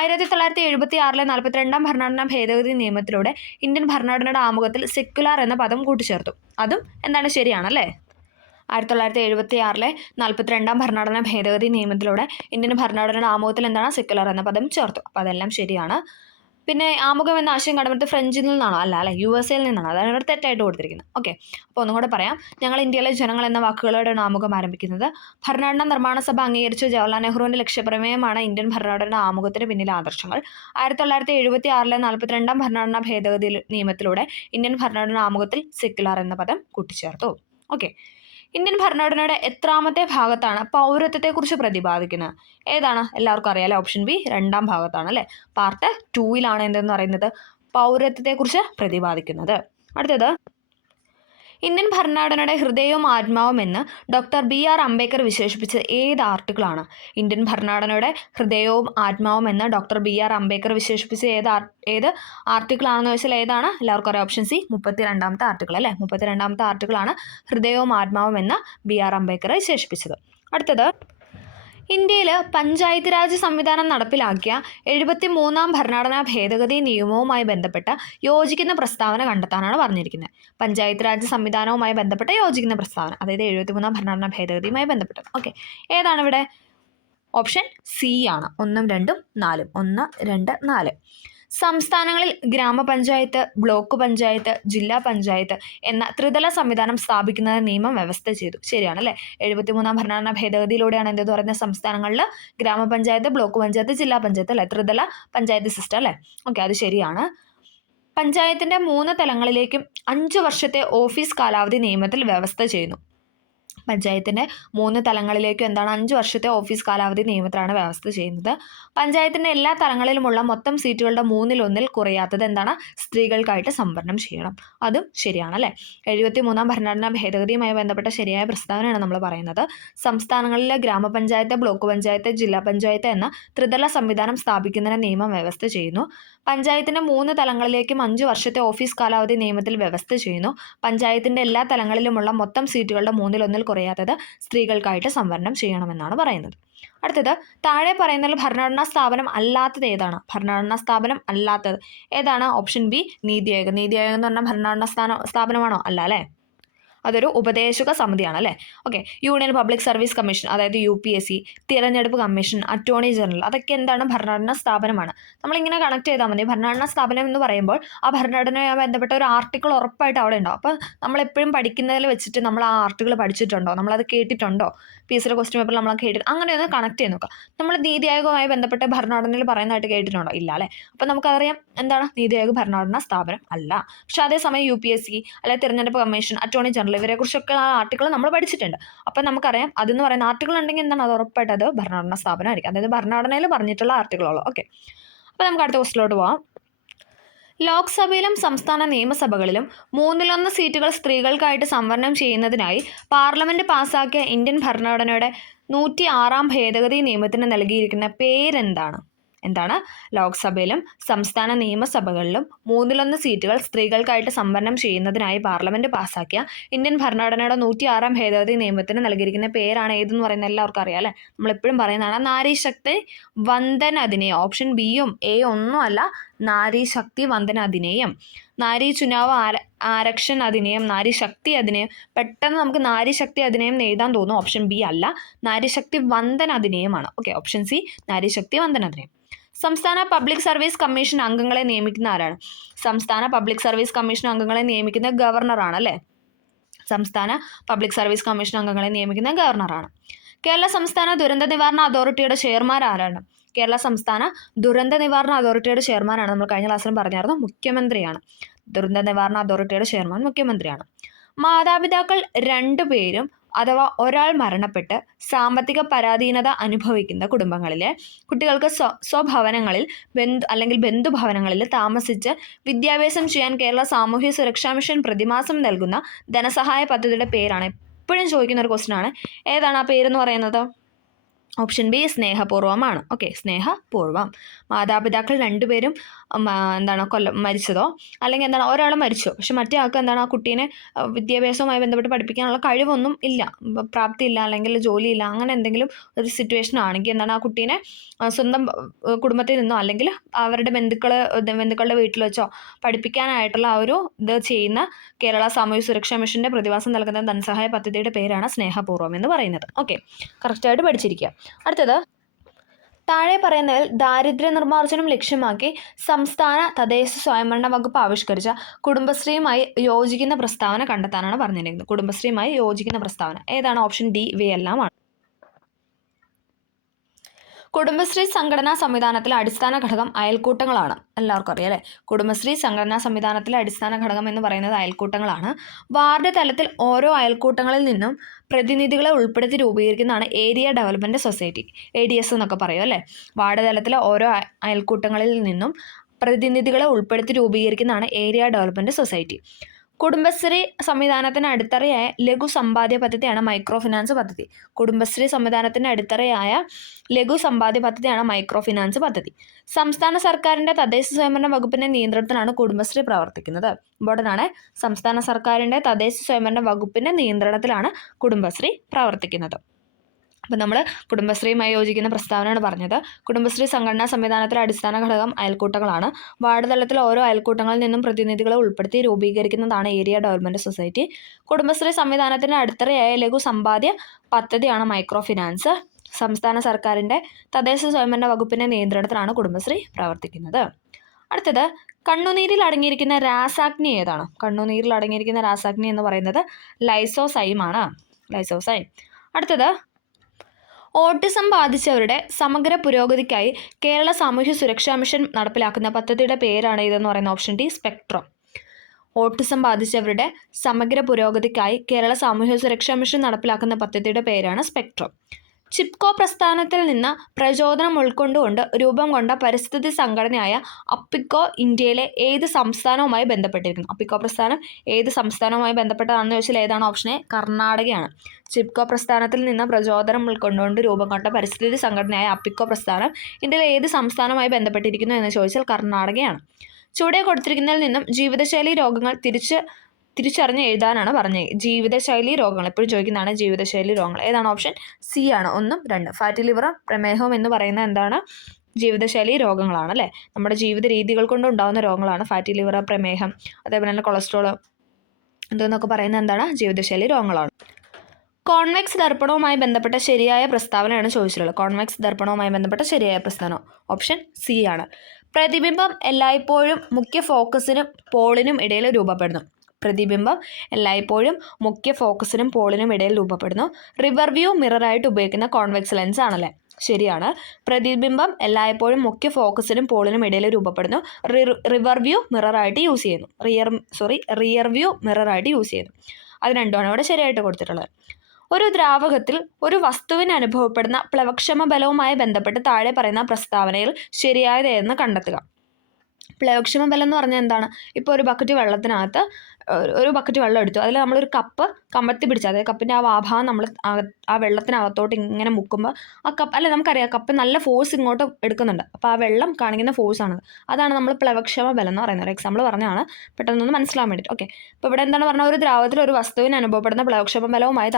1976 42-ാം ഭരണഘടനാ ഭേദഗതി നിയമത്തിലൂടെ ഇന്ത്യൻ ഭരണഘടനയുടെ ആമുഖത്തിൽ സെക്യുലർ എന്ന പദം കൂട്ടിച്ചേർത്തു. അതും എന്താണ് ശരിയാണല്ലേ. 1976 42-ാം ഭരണഘടനാ ഭേദഗതി നിയമത്തിലൂടെ ഇന്ത്യൻ ഭരണഘടനയുടെ ആമുഖത്തിൽ എന്താണ് സെക്യുലർ എന്ന പദം ചേർത്തു. അപ്പോൾ അതെല്ലാം ശരിയാണ്. പിന്നെ ആമുഖം എന്ന ആശയം കടമെടുത്ത് ഫ്രഞ്ചിൽ നിന്നാണോ? അല്ല, USA-ൽ നിന്നാണ്. അതാണ് ഇവിടെ തെറ്റായിട്ട് കൊടുത്തിരിക്കുന്നത്. ഓക്കെ, അപ്പോൾ ഒന്നും കൂടെ പറയാം. ഞങ്ങൾ ഇന്ത്യയിലെ ജനങ്ങൾ എന്ന വാക്കുകളോടെയാണ് ആമുഖം ആരംഭിക്കുന്നത്. ഭരണഘടനാ നിർമ്മാണ സഭ അംഗീകരിച്ച ജവഹർലാൽ നെഹ്റുവിൻ്റെ ലക്ഷ്യപ്രമേയമാണ് ഇന്ത്യൻ ഭരണഘടനയുടെ ആമുഖത്തിന് പിന്നിലെ ആദർശങ്ങൾ. 1976 42-ാം ഭരണഘടനാ ഭേദഗതി നിയമത്തിലൂടെ ഇന്ത്യൻ ഭരണഘടന ആമുഖത്തിൽ സെക്യുലർ എന്ന പദം കൂട്ടിച്ചേർത്തു. ഓക്കെ, ഇന്ത്യൻ ഭരണഘടനയുടെ എത്രാമത്തെ ഭാഗത്താണ് പൗരത്വത്തെക്കുറിച്ച് പ്രതിപാദിക്കുന്നത്? ഏതാണ്? എല്ലാവർക്കും അറിയാലോ. ഓപ്ഷൻ ബി 2-ാം ഭാഗത്താണ് അല്ലേ. പാർട്ട് 2-ലാണ് എന്തെന്ന് പറയുന്നത് പൗരത്വത്തെക്കുറിച്ച് പ്രതിപാദിക്കുന്നത്. അടുത്തത്, ഇന്ത്യൻ ഭരണഘടനയുടെ ഹൃദയവും ആത്മാവും എന്ന് ഡോക്ടർ BR അംബേദ്കർ വിശേഷിപ്പിച്ചത് ഏത് ആർട്ടിക്കിളാണ്? ഇന്ത്യൻ ഭരണഘടനയുടെ ഹൃദയവും ആത്മാവും എന്ന് ഡോക്ടർ BR അംബേദ്കർ വിശേഷിപ്പിച്ചത് ഏത് ആർട്ടിക്കിളാണെന്ന് വെച്ചാൽ ഏതാണ്? എല്ലാവർക്കും അറിയാം. ഓപ്ഷൻ സി 32-ാമത്തെ ആർട്ടിക്കിൾ അല്ലേ. 32-ാമത്തെ ആർട്ടിക്കിളാണ് ഹൃദയവും ആത്മാവും എന്ന് BR അംബേദ്കർ വിശേഷിപ്പിച്ചത്. അടുത്തത്, ഇന്ത്യയിൽ പഞ്ചായത്ത് രാജ് സംവിധാനം നടപ്പിലാക്കിയ 73-ാം ഭരണഘടനാ ഭേദഗതി നിയമവുമായി ബന്ധപ്പെട്ട യോജിക്കുന്ന പ്രസ്താവന കണ്ടെത്താനാണ് പറഞ്ഞിരിക്കുന്നത്. പഞ്ചായത്ത് രാജ് സംവിധാനവുമായി ബന്ധപ്പെട്ട യോജിക്കുന്ന പ്രസ്താവന, അതായത് 73-ാം ഭരണഘടനാ ഭേദഗതിയുമായി ബന്ധപ്പെട്ടത്. ഓക്കെ, ഏതാണ് ഇവിടെ? ഓപ്ഷൻ സി ആണ്. 1, 2, 4. 1, 2, 4. സംസ്ഥാനങ്ങളിൽ ഗ്രാമപഞ്ചായത്ത്, ബ്ലോക്ക് പഞ്ചായത്ത്, ജില്ലാ പഞ്ചായത്ത് എന്ന ത്രിതല സംവിധാനം സ്ഥാപിക്കുന്നതിന് നിയമം വ്യവസ്ഥ ചെയ്തു. ശരിയാണല്ലേ. 73-ാം ഭരണഘടനാ ഭേദഗതിയിലൂടെയാണ് എന്തെന്ന് പറയുന്നത് സംസ്ഥാനങ്ങളിൽ ഗ്രാമപഞ്ചായത്ത്, ബ്ലോക്ക് പഞ്ചായത്ത്, ജില്ലാ പഞ്ചായത്ത് അല്ലേ, ത്രിതല പഞ്ചായത്ത് സിസ്റ്റം അല്ലേ. ഓക്കെ, അത് ശരിയാണ്. പഞ്ചായത്തിൻ്റെ 3 തലങ്ങളിലേക്കും 5 വർഷത്തെ ഓഫീസ് കാലാവധി നിയമത്തിൽ വ്യവസ്ഥ ചെയ്യുന്നു. പഞ്ചായത്തിൻ്റെ 3 തലങ്ങളിലേക്കും എന്താണ് 5 വർഷത്തെ ഓഫീസ് കാലാവധി നിയമത്തിലാണ് വ്യവസ്ഥ ചെയ്യുന്നത്. പഞ്ചായത്തിൻ്റെ എല്ലാ തലങ്ങളിലുമുള്ള മൊത്തം സീറ്റുകളുടെ 1/3 കുറയാത്തത് എന്താണ് സ്ത്രീകൾക്കായിട്ട് സംവരണം ചെയ്യണം. അതും ശരിയാണല്ലേ. 73-ാം ഭരണഘടനാ ഭേദഗതിയുമായി ബന്ധപ്പെട്ട ശരിയായ പ്രസ്താവനയാണ് നമ്മൾ പറയുന്നത്. സംസ്ഥാനങ്ങളിലെ ഗ്രാമപഞ്ചായത്ത്, ബ്ലോക്ക് പഞ്ചായത്ത്, ജില്ലാ പഞ്ചായത്ത് എന്ന ത്രിതല സംവിധാനം സ്ഥാപിക്കുന്നതിന് നിയമം വ്യവസ്ഥ ചെയ്യുന്നു. പഞ്ചായത്തിൻ്റെ 3 തലങ്ങളിലേക്കും 5 വർഷത്തെ ഓഫീസ് കാലാവധി നിയമത്തിൽ വ്യവസ്ഥ ചെയ്യുന്നു. പഞ്ചായത്തിൻ്റെ എല്ലാ തലങ്ങളിലുമുള്ള മൊത്തം സീറ്റുകളുടെ 1/3 കുറയാത്തത് സ്ത്രീകൾക്കായിട്ട് സംവരണം ചെയ്യണമെന്നാണ് പറയുന്നത്. അടുത്തത്, താഴെ പറയുന്നതിൽ ഭരണഘടനാ സ്ഥാപനം അല്ലാത്തത് ഏതാണ്? ഭരണഘടനാ സ്ഥാപനം അല്ലാത്തത് ഏതാണ്? Option B NITI Aayog. നീതി ആയോഗ് എന്ന് പറഞ്ഞാൽ ഭരണഘടനാ സ്ഥാപനമാണോ? അല്ല അല്ലേ. അതൊരു ഉപദേശക സമിതിയാണ് അല്ലേ. Okay, union public service commission, അതായത് UPSC, തിരഞ്ഞെടുപ്പ് കമ്മീഷൻ, അറ്റോർണി ജനറൽ, അതൊക്കെ എന്താണ്? ഭരണഘടനാ സ്ഥാപനമാണ്. നമ്മളിങ്ങനെ കണക്ട് ചെയ്താൽ മതി. ഭരണഘടനാ സ്ഥാപനം എന്ന് പറയുമ്പോൾ ആ ഭരണഘടനയുമായി ബന്ധപ്പെട്ട ഒരു ആർട്ടിക്കിൾ ഉറപ്പായിട്ട് അവിടെ ഉണ്ടാവും. അപ്പോൾ നമ്മളെപ്പോഴും പഠിക്കുന്നതിൽ വെച്ചിട്ട് നമ്മൾ ആ ആർട്ടിക്കിൾ പഠിച്ചിട്ടുണ്ടോ, നമ്മളത് കേട്ടിട്ടുണ്ടോ, PSCയുടെ ക്വസ്റ്റ്യൻ പേപ്പറിൽ നമ്മൾ കേട്ടിട്ട് അങ്ങനെയൊന്ന് കണക്ട് ചെയ്ത് നോക്കുക. നമ്മൾ നീതി ആയോഗുമായി ബന്ധപ്പെട്ട ഭരണഘടനയിൽ പറയുന്നതായിട്ട് കേട്ടിട്ടുണ്ടോ? ഇല്ല അല്ലേ. അപ്പോൾ നമുക്കറിയാം എന്താണ് നീതി ആയോഗ് ഭരണഘടനാ സ്ഥാപനം അല്ല. പക്ഷേ അതേസമയം UPSC അല്ലെങ്കിൽ തിരഞ്ഞെടുപ്പ് കമ്മീഷൻ, അറ്റോർണി ജനറൽ ഇവരെക്കുറിച്ചൊക്കെ ആ ആർട്ടിക്കിൾ നമ്മൾ പഠിച്ചിട്ടുണ്ട്. അപ്പം നമുക്കറിയാം അതെന്ന് പറയുന്ന ആർട്ടിക്കിൾ ഉണ്ടെങ്കിൽ എന്താണ് അത് ഉറപ്പായിട്ട് അത് ഭരണഘടനാ സ്ഥാപനമായിരിക്കും. അതായത് ഭരണഘടനയിൽ പറഞ്ഞിട്ടുള്ള ആർട്ടിക്കിളുള്ളൂ. ഓക്കെ, അപ്പോൾ നമുക്ക് അടുത്ത ക്വസ്റ്റിലോട്ട് പോവാം. ലോക്സഭയിലും സംസ്ഥാന നിയമസഭകളിലും 1/3 സീറ്റുകൾ സ്ത്രീകൾക്കായിട്ട് സംവരണം ചെയ്യുന്നതിനായി പാർലമെന്റ് പാസാക്കിയ ഇന്ത്യൻ ഭരണഘടനയുടെ 106-ാം ഭേദഗതി നിയമത്തിന് നൽകിയിരിക്കുന്ന പേരെന്താണ്? എന്താണ്? ലോക്സഭയിലും സംസ്ഥാന നിയമസഭകളിലും 1/3 സീറ്റുകൾ സ്ത്രീകൾക്കായിട്ട് സംവരണം ചെയ്യുന്നതിനായി പാർലമെന്റ് പാസാക്കിയ ഇന്ത്യൻ ഭരണഘടനയുടെ 106-ാം ഭേദഗതി നിയമത്തിന് നൽകിയിരിക്കുന്ന പേരാണ് ഏതെന്ന് പറയുന്നത് എല്ലാവർക്കും അറിയാം അല്ലേ. നമ്മളെപ്പോഴും പറയുന്നതാണ് നാരി ശക്തി വന്ദന അധിനിയം. ഓപ്ഷൻ ബിയും എ ഒന്നും അല്ല. നാരി ശക്തി വന്ദന അധിനിയം, നാരി ചുനാവ് ആരക്ഷൺ അധിനിയം, നാരി ശക്തി അധിനിയം. പെട്ടെന്ന് നമുക്ക് നാരി ശക്തി അധിനിയം എന്ന് എഴുതാൻ തോന്നും. ഓപ്ഷൻ ബി അല്ല, Nari Shakti Vandana അധിനിയമാണ്. Okay, option C Nari Shakti Vandana Adhiniyam. സംസ്ഥാന പബ്ലിക് സർവീസ് കമ്മീഷൻ അംഗങ്ങളെ നിയമിക്കുന്ന ആരാണ്? സംസ്ഥാന പബ്ലിക് സർവീസ് കമ്മീഷൻ അംഗങ്ങളെ നിയമിക്കുന്ന ഗവർണറാണ് അല്ലേ. സംസ്ഥാന പബ്ലിക് സർവീസ് കമ്മീഷൻ അംഗങ്ങളെ നിയമിക്കുന്ന ഗവർണറാണ്. കേരള സംസ്ഥാന ദുരന്ത നിവാരണ അതോറിറ്റിയുടെ ചെയർമാൻ ആരാണ്? കേരള സംസ്ഥാന ദുരന്ത നിവാരണ അതോറിറ്റിയുടെ ചെയർമാനാണ്, നമ്മൾ കഴിഞ്ഞ ക്ലാസ്സിലും പറഞ്ഞായിരുന്നു, മുഖ്യമന്ത്രിയാണ്. ദുരന്ത നിവാരണ അതോറിറ്റിയുടെ ചെയർമാൻ മുഖ്യമന്ത്രിയാണ്. മാതാപിതാക്കൾ 2 പേരും അഥവാ ഒരാൾ മരണപ്പെട്ട് സാമ്പത്തിക പരാധീനത അനുഭവിക്കുന്ന കുടുംബങ്ങളിലെ കുട്ടികൾക്ക് സ്വഭവനങ്ങളിൽ അല്ലെങ്കിൽ ബന്ധുഭവനങ്ങളിൽ താമസിച്ച് വിദ്യാഭ്യാസം ചെയ്യാൻ കേരള സാമൂഹ്യ സുരക്ഷാ മിഷൻ പ്രതിമാസം നൽകുന്ന ധനസഹായ പദ്ധതിയുടെ പേരാണ്. എപ്പോഴും ചോദിക്കുന്ന ഒരു ക്വസ്റ്റ്യൻ ആണ്. ഏതാണ് ആ പേരെന്ന് പറയുന്നത്? Option B സ്നേഹപൂർവ്വമാണ്. ഓക്കെ, സ്നേഹപൂർവ്വം. മാതാപിതാക്കൾ രണ്ടുപേരും മരിച്ചതോ അല്ലെങ്കിൽ ഒരാൾ മരിച്ചു, പക്ഷെ മറ്റേ ആൾക്ക് ആ കുട്ടീനെ വിദ്യാഭ്യാസവുമായി ബന്ധപ്പെട്ട് പഠിപ്പിക്കാനുള്ള കഴിവൊന്നും ഇല്ല, പ്രാപ്തിയില്ല, അല്ലെങ്കിൽ ജോലിയില്ല, അങ്ങനെ എന്തെങ്കിലും ഒരു സിറ്റുവേഷൻ ആണെങ്കിൽ ആ കുട്ടീനെ സ്വന്തം കുടുംബത്തിൽ നിന്നോ അല്ലെങ്കിൽ അവരുടെ ബന്ധുക്കളുടെ വീട്ടിൽ വെച്ചോ പഠിപ്പിക്കാനായിട്ടുള്ള ആ ഒരു ഇത് ചെയ്യുന്ന കേരള സാമൂഹ്യ സുരക്ഷാ മിഷന്റെ പ്രതിമാസം നൽകുന്ന ധനസഹായ പദ്ധതിയുടെ പേരാണ് സ്നേഹപൂർവ്വം എന്ന് പറയുന്നത്. ഓക്കെ, കറക്റ്റായിട്ട് പഠിച്ചിരിക്കുക. അടുത്തത്, താഴെ പറയുന്നതിൽ ദാരിദ്ര്യ നിർമ്മാർജ്ജനം ലക്ഷ്യമാക്കി സംസ്ഥാന തദ്ദേശ സ്വയംഭരണ വകുപ്പ് ആവിഷ്കരിച്ച കുടുംബശ്രീയുമായി യോജിക്കുന്ന പ്രസ്താവന കണ്ടെത്താനാണ് പറഞ്ഞിരിക്കുന്നത്. കുടുംബശ്രീയുമായി യോജിക്കുന്ന പ്രസ്താവന ഏതാണ്? Option D ഇവയെല്ലാമാണ്. കുടുംബശ്രീ സംഘടനാ സംവിധാനത്തിലെ അടിസ്ഥാന ഘടകം അയൽക്കൂട്ടങ്ങളാണ്. എല്ലാവർക്കും അറിയാം അല്ലേ? കുടുംബശ്രീ സംഘടനാ സംവിധാനത്തിലെ അടിസ്ഥാന ഘടകം എന്ന് പറയുന്നത് അയൽക്കൂട്ടങ്ങളാണ്. വാർഡ് തലത്തിൽ ഓരോ അയൽക്കൂട്ടങ്ങളിൽ നിന്നും പ്രതിനിധികളെ ഉൾപ്പെടുത്തി രൂപീകരിക്കുന്നതാണ് ഏരിയ ഡെവലപ്മെൻറ്റ് സൊസൈറ്റി, ADS എന്നൊക്കെ പറയും അല്ലേ? വാർഡ് തലത്തിലെ ഓരോ അയൽക്കൂട്ടങ്ങളിൽ നിന്നും പ്രതിനിധികളെ ഉൾപ്പെടുത്തി രൂപീകരിക്കുന്നതാണ് ഏരിയ ഡെവലപ്മെൻറ്റ് സൊസൈറ്റി. കുടുംബശ്രീ സംവിധാനത്തിന് അടിത്തറയായ ലഘു സമ്പാദ്യ പദ്ധതിയാണ് മൈക്രോ ഫിനാൻസ് പദ്ധതി. കുടുംബശ്രീ സംവിധാനത്തിന് അടിത്തറയായ ലഘു സമ്പാദ്യ പദ്ധതിയാണ് മൈക്രോ ഫിനാൻസ് പദ്ധതി. സംസ്ഥാന സർക്കാരിൻ്റെ തദ്ദേശ സ്വയംഭരണ വകുപ്പിൻ്റെ നിയന്ത്രണത്തിലാണ് കുടുംബശ്രീ പ്രവർത്തിക്കുന്നത്. ഇമ്പോർട്ടൻ്റ് ആണ്. സംസ്ഥാന സർക്കാരിൻ്റെ തദ്ദേശ സ്വയംഭരണ വകുപ്പിൻ്റെ നിയന്ത്രണത്തിലാണ് കുടുംബശ്രീ പ്രവർത്തിക്കുന്നത്. അപ്പം നമ്മൾ കുടുംബശ്രീയുമായി യോജിക്കുന്ന പ്രസ്താവനയാണ് പറഞ്ഞത്. കുടുംബശ്രീ സംഘടനാ സംവിധാനത്തിലെ അടിസ്ഥാന ഘടകം അയൽക്കൂട്ടങ്ങളാണ്. വാർഡ് തലത്തിൽ ഓരോ അയൽക്കൂട്ടങ്ങളിൽ നിന്നും പ്രതിനിധികളെ ഉൾപ്പെടുത്തി രൂപീകരിക്കുന്നതാണ് ഏരിയ ഡെവലപ്മെൻറ്റ് സൊസൈറ്റി. കുടുംബശ്രീ സംവിധാനത്തിൻ്റെ അടിത്തറയായ ലഘു സമ്പാദ്യ പദ്ധതിയാണ് മൈക്രോ ഫിനാൻസ്. സംസ്ഥാന സർക്കാരിൻ്റെ തദ്ദേശ സ്വയംഭരണ വകുപ്പിൻ്റെ നിയന്ത്രണത്തിലാണ് കുടുംബശ്രീ പ്രവർത്തിക്കുന്നത്. അടുത്തത്, കണ്ണുനീരിൽ അടങ്ങിയിരിക്കുന്ന രാസാഗ്നി ഏതാണ്? കണ്ണുനീരിൽ അടങ്ങിയിരിക്കുന്ന രാസാഗ്നി എന്ന് പറയുന്നത് ലൈസോസൈമാണ്. ലൈസോസൈം. അടുത്തത്, ഓട്ടിസം ബാധിച്ചവരുടെ സമഗ്ര പുരോഗതിക്കായി കേരള സാമൂഹ്യ സുരക്ഷാ മിഷൻ നടപ്പിലാക്കുന്ന പദ്ധതിയുടെ പേരാണ് ഇതെന്ന് പറയുന്ന ഓപ്ഷൻ ഡി സ്പെക്ട്രം. ഓട്ടിസം ബാധിച്ചവരുടെ സമഗ്ര പുരോഗതിക്കായി കേരള സാമൂഹ്യ സുരക്ഷാ മിഷൻ നടപ്പിലാക്കുന്ന പദ്ധതിയുടെ പേരാണ് സ്പെക്ട്രം. ചിപ്കോ പ്രസ്ഥാനത്തിൽ നിന്ന് പ്രചോദനം ഉൾക്കൊണ്ടുകൊണ്ട് രൂപം കൊണ്ട പരിസ്ഥിതി സംഘടനയായ അപ്പിക്കോ ഇന്ത്യയിലെ ഏത് സംസ്ഥാനവുമായി ബന്ധപ്പെട്ടിരിക്കുന്നു? അപ്പിക്കോ പ്രസ്ഥാനം ഏത് സംസ്ഥാനവുമായി ബന്ധപ്പെട്ടതാണെന്ന് ചോദിച്ചാൽ ഏതാണ്? Option A കർണാടകയാണ്. ചിപ്കോ പ്രസ്ഥാനത്തിൽ നിന്ന് പ്രചോദനം ഉൾക്കൊണ്ടുകൊണ്ട് രൂപം കൊണ്ട പരിസ്ഥിതി സംഘടനയായ അപ്പിക്കോ പ്രസ്ഥാനം ഇന്ത്യയിലെ ഏത് സംസ്ഥാനവുമായി ബന്ധപ്പെട്ടിരിക്കുന്നു എന്ന് ചോദിച്ചാൽ കർണാടകയാണ്. ചുവടെ കൊടുത്തിരിക്കുന്നതിൽ നിന്നും ജീവിതശൈലി രോഗങ്ങൾ തിരിച്ചറിഞ്ഞ് എഴുതാനാണ് പറഞ്ഞത്. ജീവിതശൈലി രോഗങ്ങൾ എപ്പോഴും ചോദിക്കുന്നതാണ്. ജീവിതശൈലി രോഗങ്ങൾ ഏതാണ്? ഓപ്ഷൻ സി ആണ്. 1, 2. ഫാറ്റി ലിവറും പ്രമേഹവും എന്ന് പറയുന്നത് എന്താണ്? ജീവിതശൈലി രോഗങ്ങളാണ് അല്ലേ? നമ്മുടെ ജീവിത രീതികൾ കൊണ്ട് ഉണ്ടാകുന്ന രോഗങ്ങളാണ് ഫാറ്റി ലിവർ, പ്രമേഹം, അതേപോലെ തന്നെ കൊളസ്ട്രോൾ ഇതെന്നൊക്കെ പറയുന്നത് എന്താണ്? ജീവിതശൈലി രോഗങ്ങളാണ്. കോൺവെക്സ് ദർപ്പണവുമായി ബന്ധപ്പെട്ട ശരിയായ പ്രസ്താവനയാണ് ചോദിച്ചിട്ടുള്ളത്. കോൺവെക്സ് ദർപ്പണവുമായി ബന്ധപ്പെട്ട ശരിയായ പ്രസ്താവന ഓപ്ഷൻ സി ആണ്. പ്രതിബിംബം എല്ലായ്പ്പോഴും മുഖ്യ ഫോക്കസിനും പോളിനും ഇടയിൽ രൂപപ്പെടുന്നു. പ്രതിബിംബം എല്ലായ്പ്പോഴും മുഖ്യ ഫോക്കസിനും പോളിനും ഇടയിൽ രൂപപ്പെടുന്നു. റിവർ വ്യൂ മിററായിട്ട് ഉപയോഗിക്കുന്ന കോൺവെക്സ് ലെൻസ് ആണല്ലേ? ശരിയാണ്. പ്രതിബിംബം എല്ലായ്പ്പോഴും മുഖ്യ ഫോക്കസിനും പോളിനും ഇടയിൽ രൂപപ്പെടുന്നു. റിവർ വ്യൂ മിററായിട്ട് യൂസ് ചെയ്യുന്നു. റിയർ വ്യൂ മിററായിട്ട് യൂസ് ചെയ്യുന്നു. അത് രണ്ടുമാണ് ഇവിടെ ശരിയായിട്ട് കൊടുത്തിട്ടുള്ളത്. ഒരു ദ്രാവകത്തിൽ ഒരു വസ്തുവിന് അനുഭവപ്പെടുന്ന പ്ലവക്ഷമ ബലവുമായി ബന്ധപ്പെട്ട് താഴെ പറയുന്ന പ്രസ്താവനയിൽ ശരിയായത് ഏതെന്ന് കണ്ടെത്തുക. പ്ലവക്ഷമ ബലം എന്ന് പറഞ്ഞാൽ എന്താണ്? ഇപ്പോൾ ഒരു ബക്കറ്റ് വെള്ളത്തിനകത്ത് ഒരു ബക്കറ്റ് വെള്ളം എടുത്തു, അതിൽ നമ്മളൊരു കപ്പ് കമഴ്ത്തി പിടിച്ചാൽ, അതായത് കപ്പിൻ്റെ ആ ഭാഗം നമ്മൾ ആ വെള്ളത്തിനകത്തോട്ട് ഇങ്ങനെ മുക്കുമ്പോൾ ആ കപ്പ് അല്ലെ നമുക്കറിയാം കപ്പ് നല്ല ഫോഴ്സ് ഇങ്ങോട്ട് എടുക്കുന്നുണ്ട്. അപ്പോൾ ആ വെള്ളം കാണിക്കുന്ന ഫോഴ്സാണ്. അതാണ് നമ്മൾ പ്ലവക്ഷമ ബലം എന്ന് പറയുന്നത്. ഒരു എക്സാമ്പിൾ പറഞ്ഞാണ് പെട്ടെന്നൊന്ന് മനസ്സിലാൻ വേണ്ടിയിട്ട്. ഓക്കെ, അപ്പോൾ ഇവിടെ എന്താണ് പറഞ്ഞാൽ ഒരു ദ്രാവകത്തിൽ ഒരു വസ്തുവിന് അനുഭവപ്പെടുന്ന പ്ലവക്ഷമ ബലവുമായി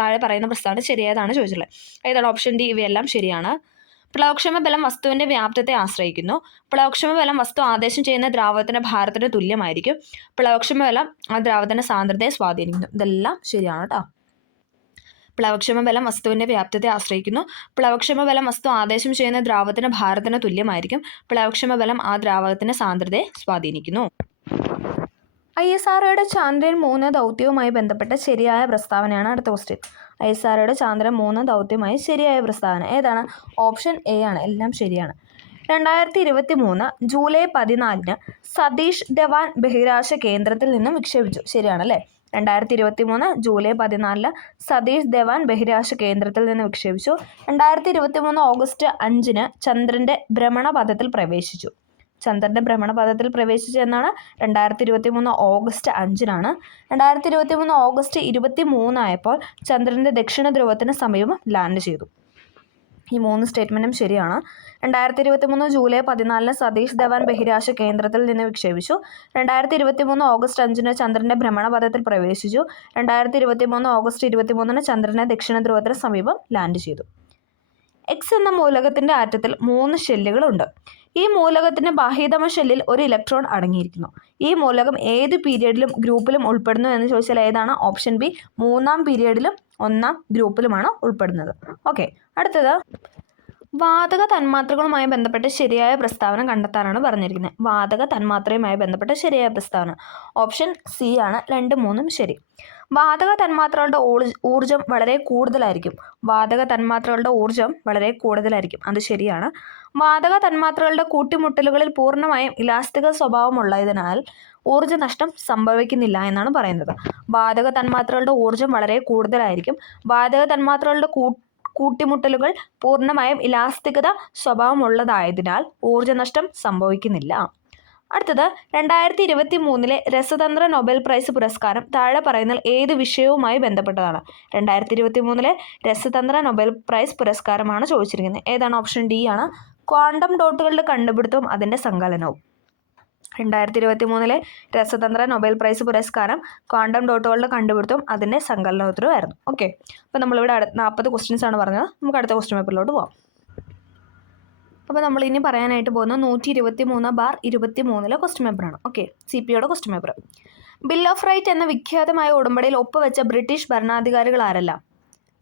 താഴെ പറയുന്ന പ്രസ്താവന ശരിയായതാണ് ചോദിച്ചിട്ടുള്ളത്. ഏതാണ്? ഓപ്ഷൻ ഡി ഇവയെല്ലാം ശരിയാണ്. പ്ലവക്ഷമ ബലം വസ്തുവിൻ്റെ വ്യാപ്തത്തെ ആശ്രയിക്കുന്നു. പ്ലവക്ഷമ ബലം വസ്തു ആദേശം ചെയ്യുന്ന ദ്രാവകത്തിൻ്റെ ഭാരത്തിന് തുല്യമായിരിക്കും. പ്ലവക്ഷമ ബലം ആ ദ്രാവകത്തിൻ്റെ സാന്ദ്രതയെ സ്വാധീനിക്കുന്നു. ഇതെല്ലാം ശരിയാണ് കേട്ടോ. പ്ലവക്ഷമ ബലം വസ്തുവിൻ്റെ വ്യാപ്തത്തെ ആശ്രയിക്കുന്നു. പ്ലവക്ഷമ ബലം വസ്തു ആദേശം ചെയ്യുന്ന ദ്രാവകത്തിൻ്റെ ഭാരത്തിന് തുല്യമായിരിക്കും. പ്ലവക്ഷമ ബലം ആ ദ്രാവകത്തിൻ്റെ സാന്ദ്രതയെ സ്വാധീനിക്കുന്നു. ISROയുടെ ചാന്ദ്രയാൻ 3 ദൗത്യവുമായി ബന്ധപ്പെട്ട ശരിയായ പ്രസ്താവനയാണ് അടുത്ത ക്വസ്റ്റ്യൻ. ISROയുടെ ചാന്ദ്രയാൻ 3 ദൗത്യവുമായി ശരിയായ പ്രസ്താവന ഏതാണ്? ഓപ്ഷൻ എ ആണ്. എല്ലാം ശരിയാണ്. 2023 ജൂലൈ 14 സതീഷ് ധവാൻ ബഹിരാകാശ കേന്ദ്രത്തിൽ നിന്നും വിക്ഷേപിച്ചു. ശരിയാണല്ലേ? 2023 ജൂലൈ 14 സതീഷ് ധവാൻ ബഹിരാകാശ കേന്ദ്രത്തിൽ നിന്ന് വിക്ഷേപിച്ചു. 2023 ഓഗസ്റ്റ് 5 ചന്ദ്രൻ്റെ ഭ്രമണപഥത്തിൽ പ്രവേശിച്ചു. ചന്ദ്രൻ്റെ ഭ്രമണപഥത്തിൽ പ്രവേശിച്ചു എന്നാണ് 2023 ഓഗസ്റ്റ് 5 2023 ഓഗസ്റ്റ് 23 ആയപ്പോൾ ചന്ദ്രൻ്റെ ദക്ഷിണ ധ്രുവത്തിന് സമീപം ലാൻഡ് ചെയ്തു. ഈ 3 സ്റ്റേറ്റ്മെൻറ്റും ശരിയാണ്. 2023 ജൂലൈ 14 സതീഷ് ധവാൻ ബഹിരാകാശ കേന്ദ്രത്തിൽ നിന്ന് വിക്ഷേപിച്ചു. 2023 ഓഗസ്റ്റ് 5 ചന്ദ്രൻ്റെ ഭ്രമണപഥത്തിൽ പ്രവേശിച്ചു. 2023 ഓഗസ്റ്റ് 23 ചന്ദ്രനെ ദക്ഷിണ ധ്രുവത്തിന് സമീപം ലാൻഡ് ചെയ്തു. എക്സ് എന്ന മൂലകത്തിൻ്റെ ആറ്റത്തിൽ 3 ഷെല്ലുകളുണ്ട്. ഈ മൂലകത്തിൻ്റെ ബാഹ്യതമ ഷെല്ലിൽ ഒരു ഇലക്ട്രോൺ അടങ്ങിയിരിക്കുന്നു. ഈ മൂലകം ഏത് പീരിയഡിലും ഗ്രൂപ്പിലും ഉൾപ്പെടുന്നു എന്ന് ചോദിച്ചാൽ ഏതാണ്? ഓപ്ഷൻ ബി, 3-ാം പീരിയഡിലും 1-ാം ഗ്രൂപ്പിലുമാണ് ഉൾപ്പെടുന്നത്. ഓക്കെ, അടുത്തത് വാതക തന്മാത്രകളുമായി ബന്ധപ്പെട്ട് ശരിയായ പ്രസ്താവന കണ്ടെത്താനാണ് പറഞ്ഞിരിക്കുന്നത്. വാതക തന്മാത്രയുമായി ബന്ധപ്പെട്ട ശരിയായ പ്രസ്താവന ഓപ്ഷൻ സി ആണ്. 2, 3 ശരി. വാതക തന്മാത്രകളുടെ ഊർജ്ജം വളരെ കൂടുതലായിരിക്കും. വാതക തന്മാത്രകളുടെ ഊർജ്ജം വളരെ കൂടുതലായിരിക്കും, അത് ശരിയാണ്. വാതക തന്മാത്രകളുടെ കൂട്ടിമുട്ടലുകളിൽ പൂർണ്ണമായും ഇലാസ്തിക സ്വഭാവമുള്ളതിനാൽ ഊർജ്ജ നഷ്ടം സംഭവിക്കുന്നില്ല എന്നാണ് പറയുന്നത്. വാതക തന്മാത്രകളുടെ ഊർജ്ജം വളരെ കൂടുതലായിരിക്കും. വാതക തന്മാത്രകളുടെ കൂട്ടിമുട്ടലുകൾ പൂർണ്ണമായും ഇലാസ്തികത സ്വഭാവമുള്ളതായതിനാൽ ഊർജ്ജനഷ്ടം സംഭവിക്കുന്നില്ല. അടുത്തത് 2023 രസതന്ത്ര നൊബേൽ പ്രൈസ് പുരസ്കാരം താഴെ പറയുന്നതിൽ ഏത് വിഷയവുമായി ബന്ധപ്പെട്ടതാണ്? 2023 രസതന്ത്ര നൊബേൽ പ്രൈസ് പുരസ്കാരമാണ് ചോദിച്ചിരിക്കുന്നത്. ഏതാണ്? ഓപ്ഷൻ ഡി ആണ്. ക്വാണ്ടം ഡോട്ടുകളുടെ കണ്ടുപിടുത്തവും അതിൻ്റെ സങ്കലനവും. 2023 രസതന്ത്ര നൊബേൽ പ്രൈസ് പുരസ്കാരം ക്വാണ്ടം ഡോട്ടുകളുടെ കണ്ടുപിടുത്തവും അതിൻ്റെ സങ്കലനത്തിലുമായിരുന്നു. ഓക്കെ, അപ്പോൾ നമ്മളിവിടെ 40 ക്വസ്റ്റ്യൻസ് ആണ് പറഞ്ഞത്. നമുക്ക് അടുത്ത ക്വസ്റ്റ്യൻ പേപ്പറിലോട്ട് പോകാം. അപ്പോൾ നമ്മൾ ഇനി പറയാനായിട്ട് പോകുന്നത് 123/23 ക്വസ്റ്റ്യൻ പേപ്പറാണ്. ഓക്കെ, CPയുടെ question paper. Bill of right എന്ന വിഖ്യാതമായ ഉടമ്പടിയിൽ ഒപ്പുവെച്ച ബ്രിട്ടീഷ് ഭരണാധികാരികൾ ആരെല്ലാം?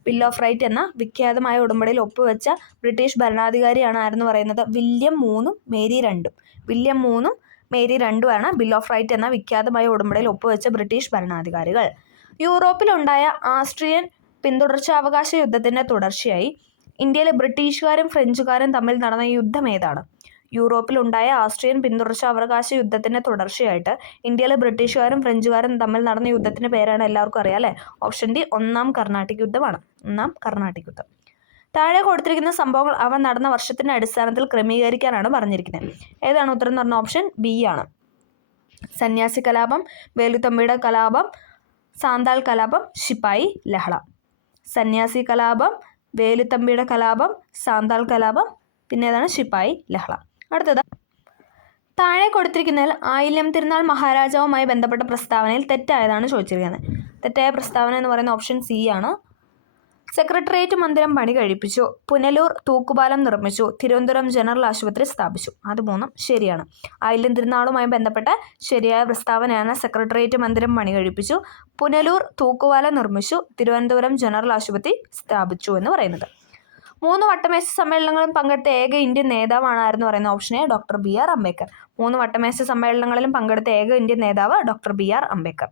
ബിൽ ഓഫ് റൈറ്റ് എന്ന വിഖ്യാതമായ ഉടമ്പടിയിൽ ഒപ്പുവെച്ച ബ്രിട്ടീഷ് ഭരണാധികാരിയാണ് ആരെന്ന് പറയുന്നത്? William 3 Mary 2. വില്യം 3 മേരി 2 ആണ് ബിൽ ഓഫ് റൈറ്റ് എന്ന വിഖ്യാതമായ ഉടമ്പടിയിൽ ഒപ്പുവെച്ച ബ്രിട്ടീഷ് ഭരണാധികാരികൾ. യൂറോപ്പിലുണ്ടായ ആസ്ട്രിയൻ പിന്തുടർച്ചാവകാശ യുദ്ധത്തിൻ്റെ തുടർച്ചയായി ഇന്ത്യയിലെ ബ്രിട്ടീഷുകാരും ഫ്രഞ്ചുകാരും തമ്മിൽ നടന്ന യുദ്ധം ഏതാണ്? യൂറോപ്പിലുണ്ടായ ആസ്ട്രിയൻ പിന്തുടർച്ചാവകാശ യുദ്ധത്തിൻ്റെ തുടർച്ചയായിട്ട് ഇന്ത്യയിലെ ബ്രിട്ടീഷുകാരും ഫ്രഞ്ചുകാരും തമ്മിൽ നടന്ന യുദ്ധത്തിൻ്റെ പേരാണ് എല്ലാവർക്കും അറിയാം അല്ലേ? ഓപ്ഷൻ ഡി, 1-ാം കർണാട്ടിക് യുദ്ധമാണ്. 1-ാം കർണാട്ടിക് യുദ്ധം. താഴെ കൊടുത്തിരിക്കുന്ന സംഭവങ്ങൾ അവ നടന്ന വർഷത്തിൻ്റെ അടിസ്ഥാനത്തിൽ ക്രമീകരിക്കാനാണ് പറഞ്ഞിരിക്കുന്നത്. ഏതാണ് ഉത്തരം എന്ന് പറഞ്ഞാൽ ഓപ്ഷൻ ബി ആണ്. സന്യാസി കലാപം, വേലുത്തമ്പിയുടെ കലാപം, സാന്താൾ കലാപം, ശിപ്പായി ലഹള. സന്യാസി കലാപം, വേലുത്തമ്പിയുടെ കലാപം, സാന്താൾ കലാപം, പിന്നെ ഏതാണ്? ശിപ്പായി ലഹള. അടുത്തത് താഴെ കൊടുത്തിരിക്കുന്നതിൽ ആയില്യം തിരുനാൾ മഹാരാജാവുമായി ബന്ധപ്പെട്ട പ്രസ്താവനയിൽ തെറ്റായതാണ് ചോദിച്ചിരിക്കുന്നത്. തെറ്റായ പ്രസ്താവന എന്ന് പറയുന്ന ഓപ്ഷൻ സി ആണ്. സെക്രട്ടേറിയറ്റ് മന്ദിരം പണി കഴിപ്പിച്ചു, പുനലൂർ തൂക്കുപാലം നിർമ്മിച്ചു, തിരുവനന്തപുരം ജനറൽ ആശുപത്രി സ്ഥാപിച്ചു. അത് 3 ശരിയാണ്. ആയില്യം തിരുനാളുമായി ബന്ധപ്പെട്ട ശരിയായ പ്രസ്താവനയാണ് സെക്രട്ടേറിയറ്റ് മന്ദിരം പണി കഴിപ്പിച്ചു, പുനലൂർ തൂക്കുപാലം നിർമ്മിച്ചു, തിരുവനന്തപുരം ജനറൽ ആശുപത്രി സ്ഥാപിച്ചു എന്ന് പറയുന്നത്. 3 വട്ടമേശ സമ്മേളനങ്ങളും പങ്കെടുത്ത ഏക ഇന്ത്യൻ നേതാവാണ് ആരെന്ന് പറയുന്ന option A, doctor BR Ambedkar. 3 വട്ടമേശ സമ്മേളനങ്ങളിലും പങ്കെടുത്ത ഏക ഇന്ത്യൻ നേതാവ് ഡോക്ടർ BR അംബേദ്കർ.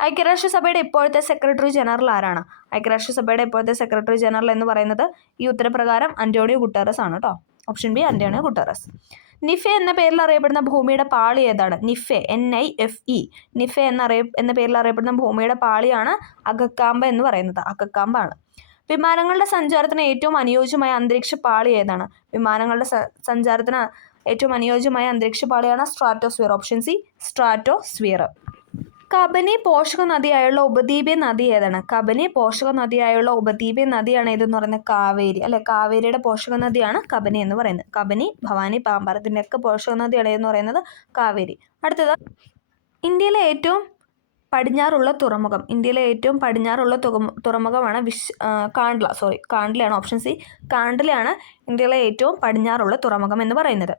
ഐക്യരാഷ്ട്രസഭയുടെ ഇപ്പോഴത്തെ സെക്രട്ടറി ജനറൽ ആരാണ്? ഐക്യരാഷ്ട്രസഭയുടെ ഇപ്പോഴത്തെ സെക്രട്ടറി ജനറൽ എന്ന് പറയുന്നത് ഈ ഉത്തരപ്രകാരം അന്റോണിയോ ഗുട്ടറസ് ആണ് കേട്ടോ. Option B, Antonio Guterres. നിഫെ എന്ന പേരിൽ അറിയപ്പെടുന്ന ഭൂമിയുടെ പാളി ഏതാണ്? നിഫെ, NIFE. നിഫെ എന്ന പേരിൽ അറിയപ്പെടുന്ന ഭൂമിയുടെ പാളിയാണ് അഗക്കാമ്പ എന്ന് പറയുന്നത്. അഗക്കാമ്പാണ്. വിമാനങ്ങളുടെ സഞ്ചാരത്തിന് ഏറ്റവും അനുയോജ്യമായ അന്തരീക്ഷ പാളി ഏതാണ്? വിമാനങ്ങളുടെ സഞ്ചാരത്തിന് ഏറ്റവും അനുയോജ്യമായ അന്തരീക്ഷ പാളിയാണ് stratosphere. Option C, stratosphere. Kabani പോഷക നദിയായുള്ള ഉപദ്വീപീയ നദി ഏതാണ്? കബനി പോഷക നദിയായുള്ള ഉപദ്വീപീയ നദിയാണ് ഇതെന്ന് പറയുന്നത് കാവേരി അല്ലെ. കാവേരിയുടെ പോഷക നദിയാണ് കബനി എന്ന് പറയുന്നത്. കബനി, ഭവാനി, പാമ്പാർ ഇതിൻ്റെയൊക്കെ പോഷക നദിയാണ് എന്ന് പറയുന്നത് കാവേരി. അടുത്തത് ഇന്ത്യയിലെ ഏറ്റവും പടിഞ്ഞാറുള്ള തുറമുഖം. ഇന്ത്യയിലെ ഏറ്റവും പടിഞ്ഞാറുള്ള തുറമുഖമാണ് കാണ്ഡ്ലയാണ്. ഓപ്ഷൻ സി, കാണ്ഡ്ലയാണ് ഇന്ത്യയിലെ ഏറ്റവും പടിഞ്ഞാറുള്ള തുറമുഖം എന്ന് പറയുന്നത്.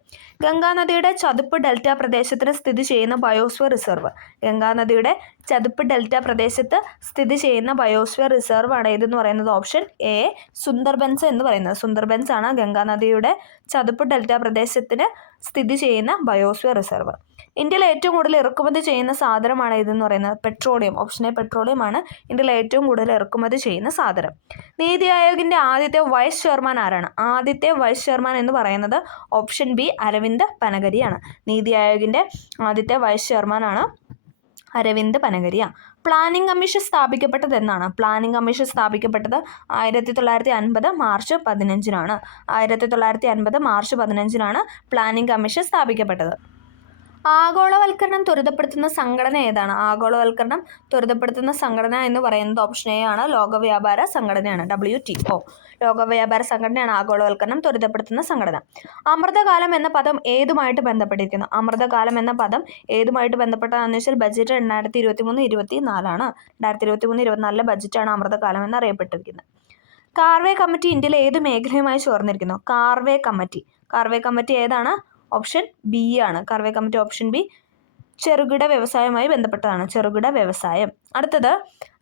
ഗംഗാനദിയുടെ ചതുപ്പ് ഡെൽറ്റ പ്രദേശത്തിന് സ്ഥിതി ചെയ്യുന്ന ബയോസ്ഫിയർ റിസർവ്. ഗംഗാനദിയുടെ ചതുപ്പ് ഡെൽറ്റ പ്രദേശത്ത് സ്ഥിതി ചെയ്യുന്ന ബയോസ്ഫിയർ റിസർവ് ആണ് ഇതെന്ന് പറയുന്നത് ഓപ്ഷൻ എ, സുന്ദർബൻസ് എന്ന് പറയുന്നത്. സുന്ദർബൻസ് ആണ് ഗംഗാനദിയുടെ ചതുപ്പ് ഡെൽറ്റ പ്രദേശത്തിന് സ്ഥിതി ചെയ്യുന്ന ബയോസ്ഫിയർ റിസർവ്. ഇന്ത്യയിൽ ഏറ്റവും കൂടുതൽ ഇറക്കുമതി ചെയ്യുന്ന സാധനമാണ് ഇതെന്ന് പറയുന്നത് പെട്രോളിയം. ഓപ്ഷൻ എ, പെട്രോളിയം ആണ് ഇന്ത്യയിൽ ഏറ്റവും കൂടുതൽ ഇറക്കുമതി ചെയ്യുന്ന സാധനം. നീതി ആയോഗിൻ്റെ ആദ്യത്തെ വൈസ് ചെയർമാൻ ആരാണ്? ആദ്യത്തെ വൈസ് ചെയർമാൻ എന്ന് പറയുന്നത് ഓപ്ഷൻ ബി, അരവിന്ദ് പനഗരിയാണ്. നീതി ആയോഗിൻ്റെ ആദ്യത്തെ വൈസ് ചെയർമാനാണ് അരവിന്ദ് പനഗരിയ. പ്ലാനിംഗ് കമ്മീഷൻ സ്ഥാപിക്കപ്പെട്ടത് എന്നാണ്? പ്ലാനിംഗ് കമ്മീഷൻ സ്ഥാപിക്കപ്പെട്ടത് 1950 മാർച്ച് 15-നാണ്. 1950 മാർച്ച് 15-നാണ് പ്ലാനിംഗ് കമ്മീഷൻ സ്ഥാപിക്കപ്പെട്ടത്. ആഗോളവൽക്കരണം ത്വരിതപ്പെടുത്തുന്ന സംഘടന ഏതാണ്? ആഗോളവൽക്കരണം ത്വരിതപ്പെടുത്തുന്ന സംഘടന എന്ന് പറയുന്നത് ഓപ്ഷൻ എ ആണ്, ലോകവ്യാപാര സംഘടനയാണ്, WTO. ലോകവ്യാപാര സംഘടനയാണ് ആഗോളവൽക്കരണം ത്വരിതപ്പെടുത്തുന്ന സംഘടന. അമൃതകാലം എന്ന പദം ഏതുമായിട്ട് ബന്ധപ്പെട്ടിരിക്കുന്നു? അമൃതകാലം എന്ന പദം ഏതുമായിട്ട് ബന്ധപ്പെട്ടതാണെന്ന് വെച്ചാൽ ബജറ്റ് 2023-24 2023-24 ബജറ്റാണ് അമൃതകാലം എന്നറിയപ്പെട്ടിരിക്കുന്നത്. കാർവേ കമ്മിറ്റി ഇന്ത്യയിലെ ഏത് മേഖലയുമായി ചേർന്നിരിക്കുന്നു? കാർവേ കമ്മിറ്റി ഏതാണ്? ഓപ്ഷൻ ബി ആണ്. കാർവേ കമ്മിറ്റി ഓപ്ഷൻ ബി ചെറുകിട വ്യവസായവുമായി ബന്ധപ്പെട്ടതാണ്, ചെറുകിട വ്യവസായം. അടുത്തത്,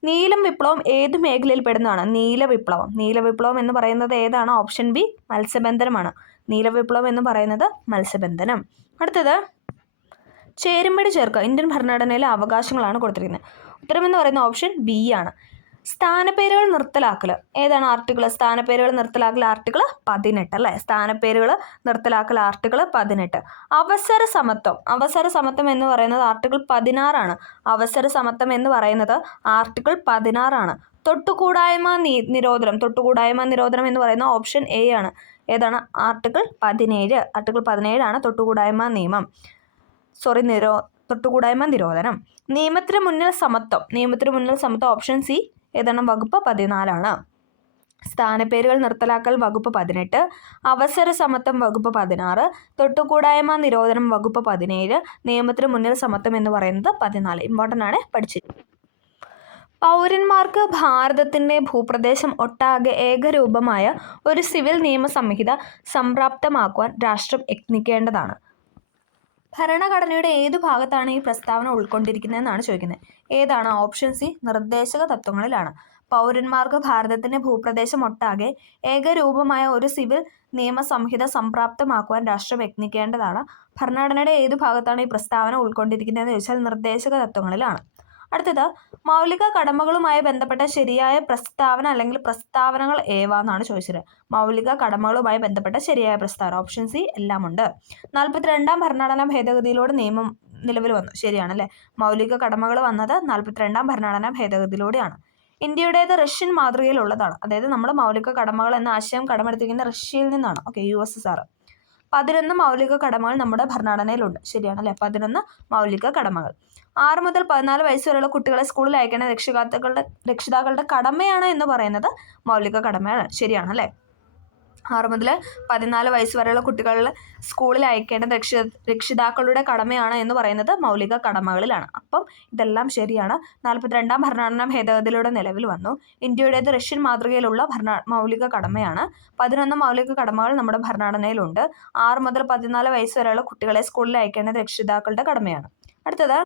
നീലം വിപ്ലവം ഏത് മേഖലയിൽ പെടുന്നതാണ്? നീലവിപ്ലവം എന്ന് പറയുന്നത് ഏതാണ്? Option B മത്സ്യബന്ധനമാണ്. നീലവിപ്ലവം എന്ന് പറയുന്നത് മത്സ്യബന്ധനം. അടുത്തത്, ചേരുംപടി ചേർക്കുക ഇന്ത്യൻ ഭരണഘടനയിലെ അവകാശങ്ങളാണ് കൊടുത്തിരിക്കുന്നത്. ഉത്തരമെന്ന് പറയുന്ന ഓപ്ഷൻ ബി ആണ്. സ്ഥാനപ്പേരുകൾ നിർത്തലാക്കൽ ഏതാണ് ആർട്ടിക്കിൾ? സ്ഥാനപ്പേരുകൾ നിർത്തലാക്കൽ ആർട്ടിക്കിൾ 18 അല്ലേ? സ്ഥാനപ്പേരുകൾ നിർത്തലാക്കൽ ആർട്ടിക്കിൾ 18. അവസര സമത്വം എന്ന് പറയുന്നത് ആർട്ടിക്കിൾ 16 ആണ്. അവസര സമത്വം എന്ന് പറയുന്നത് ആർട്ടിക്കിൾ 16 ആണ്. തൊട്ടുകൂടായ്മ നിരോധനം എന്ന് പറയുന്ന ഓപ്ഷൻ എ ആണ്. ഏതാണ്? ആർട്ടിക്കിൾ 17. ആർട്ടിക്കിൾ 17 ആണ് തൊട്ടുകൂടായ്മ നിരോധനം. നിയമത്തിന് മുന്നിൽ സമത്വം ഓപ്ഷൻ സി ഏതാണ്? വകുപ്പ് 14 ആണ്. സ്ഥാനപ്പേരുകൾ നിർത്തലാക്കൽ വകുപ്പ് 18, അവസര സമത്വം വകുപ്പ് 16, തൊട്ടുകൂടായ്മ നിരോധനം വകുപ്പ് 17, നിയമത്തിന് മുന്നിൽ സമത്വം എന്ന് പറയുന്നത് 14. ഇമ്പോർട്ടൻ്റ് ആണ്, പഠിച്ചിരിക്കും. പൗരന്മാർക്ക് ഭാരതത്തിൻ്റെ ഭൂപ്രദേശം ഒട്ടാകെ ഏകരൂപമായ ഒരു സിവിൽ നിയമ സംഹിത സംപ്രാപ്തമാക്കുവാൻ രാഷ്ട്രം യത്നിക്കേണ്ടതാണ്. ഭരണഘടനയുടെ ഏതു ഭാഗത്താണ് ഈ പ്രസ്താവന ഉൾക്കൊണ്ടിരിക്കുന്നതെന്നാണ് ചോദിക്കുന്നത്. ഏതാണ്? ഓപ്ഷൻ സി നിർദ്ദേശക തത്വങ്ങളിലാണ്. പൗരന്മാർക്ക് ഭാരതത്തിൻ്റെ ഭൂപ്രദേശം ഒട്ടാകെ ഏകരൂപമായ ഒരു സിവിൽ നിയമ സംഹിത സംപ്രാപ്തമാക്കുവാൻ രാഷ്ട്രം യത്നിക്കേണ്ടതാണ്. ഭരണഘടനയുടെ ഏതു ഭാഗത്താണ് ഈ പ്രസ്താവന ഉൾക്കൊണ്ടിരിക്കുന്നതെന്ന് ചോദിച്ചാൽ നിർദ്ദേശക തത്വങ്ങളിലാണ്. അടുത്തത്, മൗലിക കടമകളുമായി ബന്ധപ്പെട്ട ശരിയായ പ്രസ്താവന അല്ലെങ്കിൽ പ്രസ്താവനകൾ ഏവ എന്നാണ് ചോദിച്ചത്. മൗലിക കടമകളുമായി ബന്ധപ്പെട്ട ശരിയായ പ്രസ്താവന ഓപ്ഷൻ സി എല്ലാം ഉണ്ട്. 42ാം ഭരണഘടനാ ഭേദഗതിയിലൂടെ നിയമം നിലവിൽ വന്നു. ശരിയാണല്ലേ? മൗലിക കടമകൾ വന്നത് 42ാം ഭരണഘടനാ ഭേദഗതിയിലൂടെയാണ്. ഇന്ത്യയുടേത് റഷ്യൻ മാതൃകയിലുള്ളതാണ്. അതായത് നമ്മൾ മൗലിക കടമകൾ എന്ന ആശയം കടമെടുത്തിരിക്കുന്നത് റഷ്യയിൽ നിന്നാണ്. USSR. 11 മൗലിക കടമകൾ നമ്മുടെ ഭരണഘടനയിലുണ്ട്. ശരിയാണല്ലേ? 11 മൗലിക കടമകൾ. 6 മുതൽ 14 വയസ്സ് വരെയുള്ള കുട്ടികളെ സ്കൂളിൽ അയക്കേണ്ട രക്ഷിതാക്കളുടെ കടമയാണ് എന്ന് പറയുന്നത് മൗലിക കടമയാണ്. ശരിയാണല്ലേ? 6 മുതൽ 14 വയസ്സ് വരെയുള്ള കുട്ടികളെ സ്കൂളിൽ അയക്കേണ്ടത് രക്ഷിതാക്കളുടെ കടമയാണ് എന്ന് പറയുന്നത് മൗലിക കടമകളിലാണ്. അപ്പം ഇതെല്ലാം ശരിയാണ്. 42ാം ഭരണഘടനാ ഭേദഗതിയിലൂടെ നിലവിൽ വന്നു. ഇന്ത്യയുടേത് റഷ്യൻ മാതൃകയിലുള്ള മൗലിക കടമയാണ്. 11 മൗലിക കടമകൾ നമ്മുടെ ഭരണഘടനയിലുണ്ട്. 6 മുതൽ 14 വയസ്സ് വരെയുള്ള കുട്ടികളെ സ്കൂളിൽ അയക്കേണ്ടത് രക്ഷിതാക്കളുടെ കടമയാണ്. അടുത്തത്,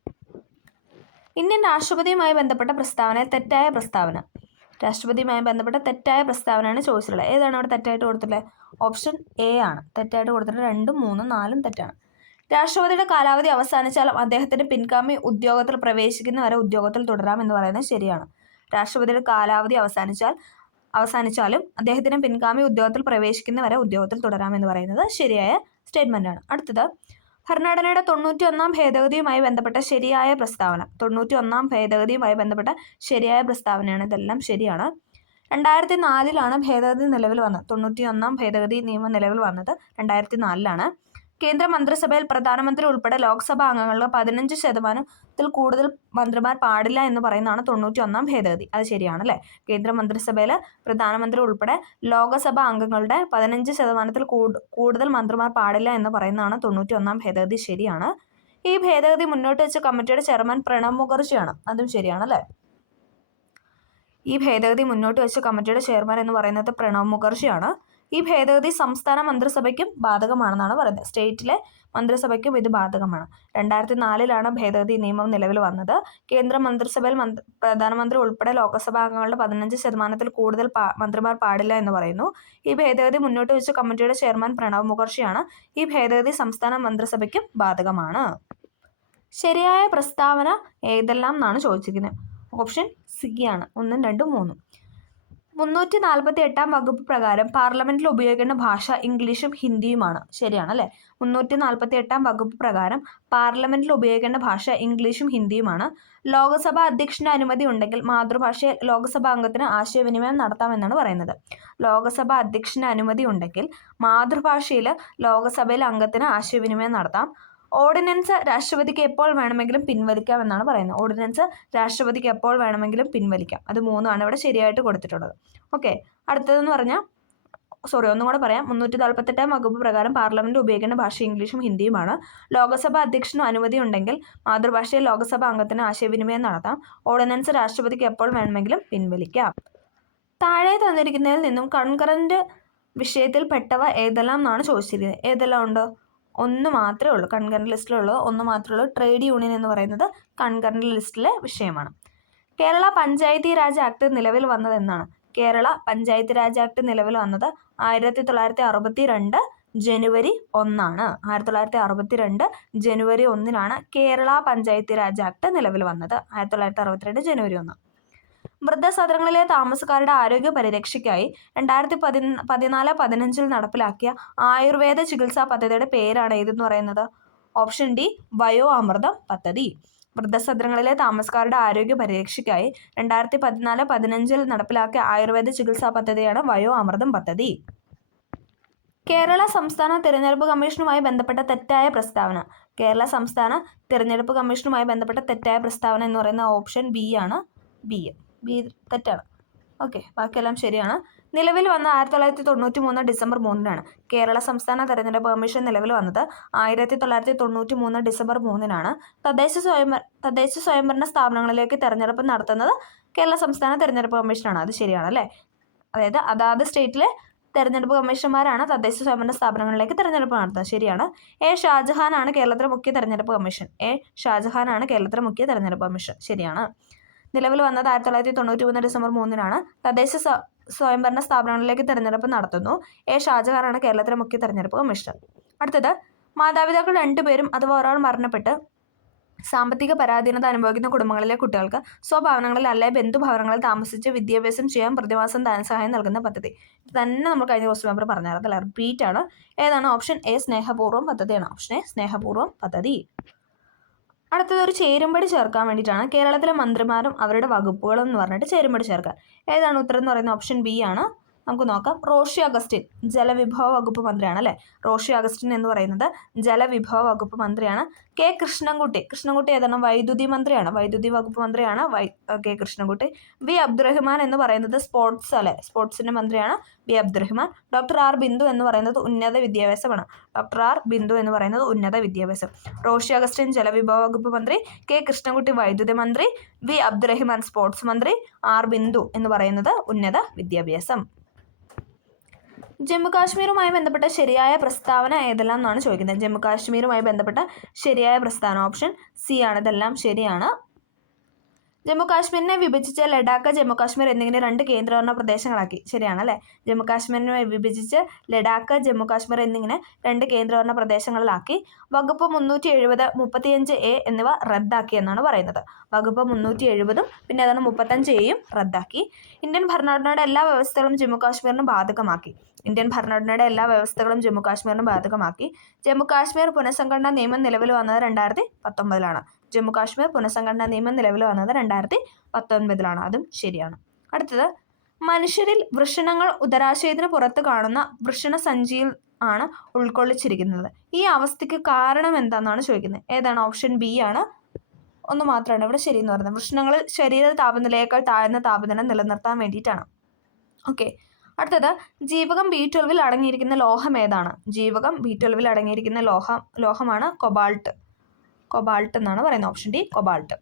ഇന്ത്യൻ രാഷ്ട്രപതിയുമായി ബന്ധപ്പെട്ട പ്രസ്താവനയിൽ തെറ്റായ പ്രസ്താവന. രാഷ്ട്രപതിയുമായി ബന്ധപ്പെട്ട തെറ്റായ പ്രസ്താവനയാണ് ചോദിച്ചിട്ടുള്ളത്. ഏതാണ് അവിടെ തെറ്റായിട്ട് കൊടുത്തിട്ടുള്ളത്? ഓപ്ഷൻ എ ആണ് തെറ്റായിട്ട് കൊടുത്തിട്ടുള്ളത്. 2, 3, 4 തെറ്റാണ്. രാഷ്ട്രപതിയുടെ കാലാവധി അവസാനിച്ചാലും അദ്ദേഹത്തിന് പിൻഗാമി ഉദ്യോഗത്തിൽ പ്രവേശിക്കുന്നവരെ ഉദ്യോഗത്തിൽ തുടരാമെന്ന് പറയുന്നത് ശരിയാണ്. രാഷ്ട്രപതിയുടെ കാലാവധി അവസാനിച്ചാലും അദ്ദേഹത്തിന് പിൻഗാമി ഉദ്യോഗത്തിൽ പ്രവേശിക്കുന്നവരെ ഉദ്യോഗത്തിൽ തുടരാമെന്ന് പറയുന്നത് ശരിയായ സ്റ്റേറ്റ്മെൻ്റാണ്. അടുത്തത്, ഭരണഘടനയുടെ 91ാം ഭേദഗതിയുമായി ബന്ധപ്പെട്ട ശരിയായ പ്രസ്താവന. 91ാം ഭേദഗതിയുമായി ബന്ധപ്പെട്ട ശരിയായ പ്രസ്താവനയാണ്. ഇതെല്ലാം ശരിയാണ്. 2004 ഭേദഗതി നിലവിൽ വന്നത്. 91ാം ഭേദഗതി നിയമം നിലവിൽ വന്നത് 2004. കേന്ദ്ര മന്ത്രിസഭയിൽ പ്രധാനമന്ത്രി ഉൾപ്പെടെ ലോക്സഭാ അംഗങ്ങൾക്ക് 15%-ത്തിൽ കൂടുതൽ മന്ത്രിമാർ പാടില്ല എന്ന് പറയുന്നതാണ് 91ാം ഭേദഗതി. അത് ശരിയാണല്ലേ? കേന്ദ്ര മന്ത്രിസഭയിൽ പ്രധാനമന്ത്രി ഉൾപ്പെടെ ലോക്സഭാ അംഗങ്ങളുടെ 15%-ത്തിൽ കൂടുതൽ മന്ത്രിമാർ പാടില്ല എന്ന് പറയുന്നതാണ് 91ാം ഭേദഗതി. ശരിയാണ്. ഈ ഭേദഗതി മുന്നോട്ട് വെച്ച കമ്മിറ്റിയുടെ ചെയർമാൻ പ്രണബ് മുഖർജിയാണ്. അതും ശരിയാണല്ലേ? ഈ ഭേദഗതി മുന്നോട്ട് വെച്ച കമ്മിറ്റിയുടെ ചെയർമാൻ എന്ന് പറയുന്നത് പ്രണബ് മുഖർജിയാണ്. ഈ ഭേദഗതി സംസ്ഥാന മന്ത്രിസഭയ്ക്കും ബാധകമാണെന്നാണ് പറയുന്നത്. സ്റ്റേറ്റിലെ മന്ത്രിസഭയ്ക്കും ഇത് ബാധകമാണ്. 2004 ഭേദഗതി നിയമം നിലവിൽ വന്നത്. കേന്ദ്ര മന്ത്രിസഭയിൽ പ്രധാനമന്ത്രി ഉൾപ്പെടെ ലോക്സഭാ അംഗങ്ങളുടെ 15%-ത്തിൽ കൂടുതൽ മന്ത്രിമാർ പാടില്ല എന്ന് പറയുന്നു. ഈ ഭേദഗതി മുന്നോട്ട് വെച്ച കമ്മിറ്റിയുടെ ചെയർമാൻ പ്രണബ് മുഖർജിയാണ്. ഈ ഭേദഗതി സംസ്ഥാന മന്ത്രിസഭയ്ക്കും ബാധകമാണ്. ശരിയായ പ്രസ്താവന ഏതെല്ലാം എന്നാണ് ചോദിച്ചിരിക്കുന്നത്. ഓപ്ഷൻ സി ആണ് 1, 2, 3. 348 വകുപ്പ് പ്രകാരം പാർലമെന്റിൽ ഉപയോഗിക്കേണ്ട ഭാഷ ഇംഗ്ലീഷും ഹിന്ദിയുമാണ്. ശരിയാണ് അല്ലേ? 348 വകുപ്പ് പ്രകാരം പാർലമെന്റിൽ ഉപയോഗിക്കേണ്ട ഭാഷ ഇംഗ്ലീഷും ഹിന്ദിയുമാണ്. ലോക്സഭാ അധ്യക്ഷന്റെ അനുമതി ഉണ്ടെങ്കിൽ മാതൃഭാഷയിൽ ലോക്സഭാ അംഗത്തിന് ആശയവിനിമയം നടത്താമെന്നാണ് പറയുന്നത്. ലോക്സഭാ അധ്യക്ഷന്റെ അനുമതി ഉണ്ടെങ്കിൽ മാതൃഭാഷയിൽ ലോക്സഭയിലെ അംഗത്തിന് ആശയവിനിമയം നടത്താം. ഓർഡിനൻസ് രാഷ്ട്രപതിക്ക് എപ്പോൾ വേണമെങ്കിലും പിൻവലിക്കാം എന്നാണ് പറയുന്നത്. ഓർഡിനൻസ് രാഷ്ട്രപതിക്ക് എപ്പോൾ വേണമെങ്കിലും പിൻവലിക്കാം. അത് 3 ഇവിടെ ശരിയായിട്ട് കൊടുത്തിട്ടുള്ളത്. ഓക്കെ, അടുത്തതെന്ന് പറഞ്ഞാൽ ഒന്നും കൂടെ പറയാം. 348 വകുപ്പ് പ്രകാരം പാർലമെന്റ് ഉപയോഗിക്കേണ്ട ഭാഷ ഇംഗ്ലീഷും ഹിന്ദിയുമാണ്. ലോക്സഭാ അധ്യക്ഷന് അനുമതി ഉണ്ടെങ്കിൽ മാതൃഭാഷയിൽ ലോക്സഭാ അംഗത്തിന് ആശയവിനിമയം നടത്താം. ഓർഡിനൻസ് രാഷ്ട്രപതിക്ക് എപ്പോൾ വേണമെങ്കിലും പിൻവലിക്കാം. താഴെ തന്നിരിക്കുന്നതിൽ നിന്നും കൺകറന്റ് വിഷയത്തിൽ പെട്ടവ ഏതെല്ലാം എന്നാണ് ചോദിച്ചിരിക്കുന്നത്. ഏതെല്ലാം ഉണ്ട്? ഒന്ന് മാത്രമേ ഉള്ളൂ. കൺകറന്റ് ലിസ്റ്റിലുള്ളത് ഒന്ന് മാത്രമേ ഉള്ളൂ. ട്രേഡ് യൂണിയൻ എന്ന് പറയുന്നത് കൺകറന്റ് ലിസ്റ്റിലെ വിഷയമാണ്. കേരള പഞ്ചായത്തി രാജ് ആക്ട് നിലവിൽ വന്നത് എന്നാണ്? കേരള പഞ്ചായത്ത് രാജ് ആക്ട് നിലവിൽ വന്നത് 1962 ജനുവരി 1 1962 ജനുവരി 1 കേരള പഞ്ചായത്ത് രാജ് ആക്ട് നിലവിൽ വന്നത്. 1962 ജനുവരി 1. വൃദ്ധസദനങ്ങളിലെ താമസക്കാരുടെ ആരോഗ്യ പരിരക്ഷയ്ക്കായി 2014-15 നടപ്പിലാക്കിയ ആയുർവേദ ചികിത്സാ പദ്ധതിയുടെ പേരാണ് ഏതെന്ന് പറയുന്നത്? ഓപ്ഷൻ ഡി, വയോ അമൃതം പദ്ധതി. വൃദ്ധസദനങ്ങളിലെ താമസക്കാരുടെ ആരോഗ്യ പരിരക്ഷയ്ക്കായി 2014-15 നടപ്പിലാക്കിയ ആയുർവേദ ചികിത്സാ പദ്ധതിയാണ് വയോ അമൃതം പദ്ധതി. കേരള സംസ്ഥാന തിരഞ്ഞെടുപ്പ് കമ്മീഷനുമായി ബന്ധപ്പെട്ട തെറ്റായ പ്രസ്താവന. കേരള സംസ്ഥാന തിരഞ്ഞെടുപ്പ് കമ്മീഷനുമായി ബന്ധപ്പെട്ട തെറ്റായ പ്രസ്താവന എന്ന് പറയുന്ന ഓപ്ഷൻ ബി ആണ്. ബി തെറ്റാണ്. ഓക്കെ, ബാക്കിയെല്ലാം ശരിയാണ്. നിലവിൽ വന്ന 1993 ഡിസംബർ 3 കേരള സംസ്ഥാന തെരഞ്ഞെടുപ്പ് കമ്മീഷൻ നിലവിൽ വന്നത് 1993 ഡിസംബർ 3 തദ്ദേശ സ്വയംഭരണ സ്ഥാപനങ്ങളിലേക്ക് തെരഞ്ഞെടുപ്പ് നടത്തുന്നത് കേരള സംസ്ഥാന തെരഞ്ഞെടുപ്പ് കമ്മീഷനാണ്. അത് ശരിയാണ് അല്ലേ? അതായത് അതാത് സ്റ്റേറ്റിലെ തെരഞ്ഞെടുപ്പ് കമ്മീഷന്മാരാണ് തദ്ദേശ സ്വയംഭരണ സ്ഥാപനങ്ങളിലേക്ക് തെരഞ്ഞെടുപ്പ് നടത്തുന്നത്. ശരിയാണ്. ഷാജഹാനാണ് കേരളത്തിലെ മുഖ്യ തെരഞ്ഞെടുപ്പ് കമ്മീഷൻ. ഷാജഹാനാണ് കേരളത്തിലെ മുഖ്യ തെരഞ്ഞെടുപ്പ് കമ്മീഷൻ. ശരിയാണ്. നിലവിൽ വന്നത് 1993 ഡിസംബർ 3 തദ്ദേശ സ്വയംഭരണ സ്ഥാപനങ്ങളിലേക്ക് തെരഞ്ഞെടുപ്പ് നടത്തുന്നു. ഷാജഹാനാണ് കേരളത്തിലെ മുഖ്യ തെരഞ്ഞെടുപ്പ് കമ്മീഷണർ. അടുത്തത്, മാതാപിതാക്കൾ 2 പേരും അഥവാ ഒരാൾ മരണപ്പെട്ട് സാമ്പത്തിക പരാധീനത അനുഭവിക്കുന്ന കുടുംബങ്ങളിലെ കുട്ടികൾക്ക് സ്വഭവനങ്ങളിൽ അല്ലെ ബന്ധുഭവനങ്ങളിൽ താമസിച്ച് വിദ്യാഭ്യാസം ചെയ്യാൻ പ്രതിമാസം ധനസഹായം നൽകുന്ന പദ്ധതി. ഇത് തന്നെ നമ്മൾ കഴിഞ്ഞ ക്വസ്റ്റ്യൻ പേപ്പർ പറഞ്ഞായിരുന്നു. അതല്ല, റിപ്പീറ്റ് ആണ്. ഏതാണ്? ഓപ്ഷൻ എ, സ്നേഹപൂർവ്വം പദ്ധതിയാണ്. ഓപ്ഷൻ എ, സ്നേഹപൂർവ്വം പദ്ധതി. അടുത്തത് ഒരു ചേരുംപടി ചേർക്കാൻ വേണ്ടിയിട്ടാണ്. കേരളത്തിലെ മന്ത്രിമാരും അവരുടെ വകുപ്പുകളും എന്ന് പറഞ്ഞിട്ട് ചേരുംപടി ചേർക്കാൻ. ഏതാണ് ഉത്തരം എന്ന് പറയുന്നത്? ഓപ്ഷൻ ബി ആണ്. നമുക്ക് നോക്കാം. റോഷി അഗസ്റ്റിൻ ജലവിഭവ വകുപ്പ് മന്ത്രിയാണ് അല്ലേ? റോഷി അഗസ്റ്റിൻ എന്ന് പറയുന്നത് ജലവിഭവ വകുപ്പ് മന്ത്രിയാണ്. കെ കൃഷ്ണൻകുട്ടി ഏതാണ്? വൈദ്യുതി മന്ത്രിയാണ്. വൈദ്യുതി വകുപ്പ് മന്ത്രിയാണ് കെ കൃഷ്ണൻകുട്ടി. വി അബ്ദുറഹ്മാൻ എന്ന് പറയുന്നത് സ്പോർട്സ് അല്ലേ? സ്പോർട്സിൻ്റെ മന്ത്രിയാണ് V Abdurahiman. Doctor R Bindu എന്ന് പറയുന്നത് ഉന്നത വിദ്യാഭ്യാസമാണ്. ഡോക്ടർ ആർ ബിന്ദു എന്ന് പറയുന്നത് ഉന്നത വിദ്യാഭ്യാസം. റോഷി അഗസ്റ്റിൻ ജലവിഭവ വകുപ്പ് മന്ത്രി, കെ കൃഷ്ണൻകുട്ടി വൈദ്യുതി മന്ത്രി, വി അബ്ദുറഹ്മാൻ സ്പോർട്സ് മന്ത്രി, ആർ ബിന്ദു എന്ന് പറയുന്നത് ഉന്നത വിദ്യാഭ്യാസം. ജമ്മു കാശ്മീരുമായി ബന്ധപ്പെട്ട ശരിയായ പ്രസ്താവന ഏതെല്ലാം എന്നാണ് ചോദിക്കുന്നത്. ജമ്മു കാശ്മീരുമായി ബന്ധപ്പെട്ട ശരിയായ പ്രസ്താവന ഓപ്ഷൻ സി ആണ്. ഇതെല്ലാം ശരിയാണ്. ജമ്മു കാശ്മീരിനെ വിഭജിച്ച് ലഡാക്ക്, ജമ്മു കാശ്മീർ എന്നിങ്ങനെ 2 കേന്ദ്രഭരണ പ്രദേശങ്ങളാക്കി. ശരിയാണ് അല്ലേ? ജമ്മു കാശ്മീരിനെ വിഭജിച്ച് ലഡാക്ക്, ജമ്മു കാശ്മീർ എന്നിങ്ങനെ 2 കേന്ദ്രഭരണ പ്രദേശങ്ങളിലാക്കി. വകുപ്പ് 370, 35A എന്നിവ റദ്ദാക്കി എന്നാണ് പറയുന്നത്. വകുപ്പ് 370 പിന്നെ അതാണ് 35A റദ്ദാക്കി. ഇന്ത്യൻ ഭരണഘടനയുടെ എല്ലാ വ്യവസ്ഥകളും ജമ്മു കാശ്മീരിന് ബാധകമാക്കി. ജമ്മു കാശ്മീരിന് ബാധകമാക്കി. ജമ്മു കാശ്മീർ പുനഃസംഘടനാ നിയമം നിലവിൽ വന്നത് 2019 ജമ്മു കാശ്മീർ പുനഃസംഘടനാ നിയമം നിലവിൽ വന്നത് 2019 അതും ശരിയാണ്. അടുത്തത്, മനുഷ്യരിൽ വൃഷണങ്ങൾ ഉദരാശയത്തിന് പുറത്ത് കാണുന്ന വൃഷണസഞ്ചിയിൽ ആണ് ഉൾക്കൊള്ളിച്ചിരിക്കുന്നത്. ഈ അവസ്ഥയ്ക്ക് കാരണം എന്താണെന്നാണ് ചോദിക്കുന്നത്. ഏതാണ്? ഓപ്ഷൻ ബി ആണ്. ഒന്ന് മാത്രമാണ് ഇവിടെ ശരിയെന്ന് പറയുന്നത്. വൃഷണങ്ങളിൽ ശരീര താപനിലയേക്കാൾ താഴ്ന്ന താപനില നിലനിർത്താൻ വേണ്ടിയിട്ടാണ്. ഓക്കെ, അടുത്തത്, ജീവകം B12 അടങ്ങിയിരിക്കുന്ന ലോഹം ഏതാണ്? ജീവകം B12 അടങ്ങിയിരിക്കുന്ന ലോഹമാണ് കൊബാൾട്ട് എന്നാണ് പറയുന്നത്. Option D, cobalt.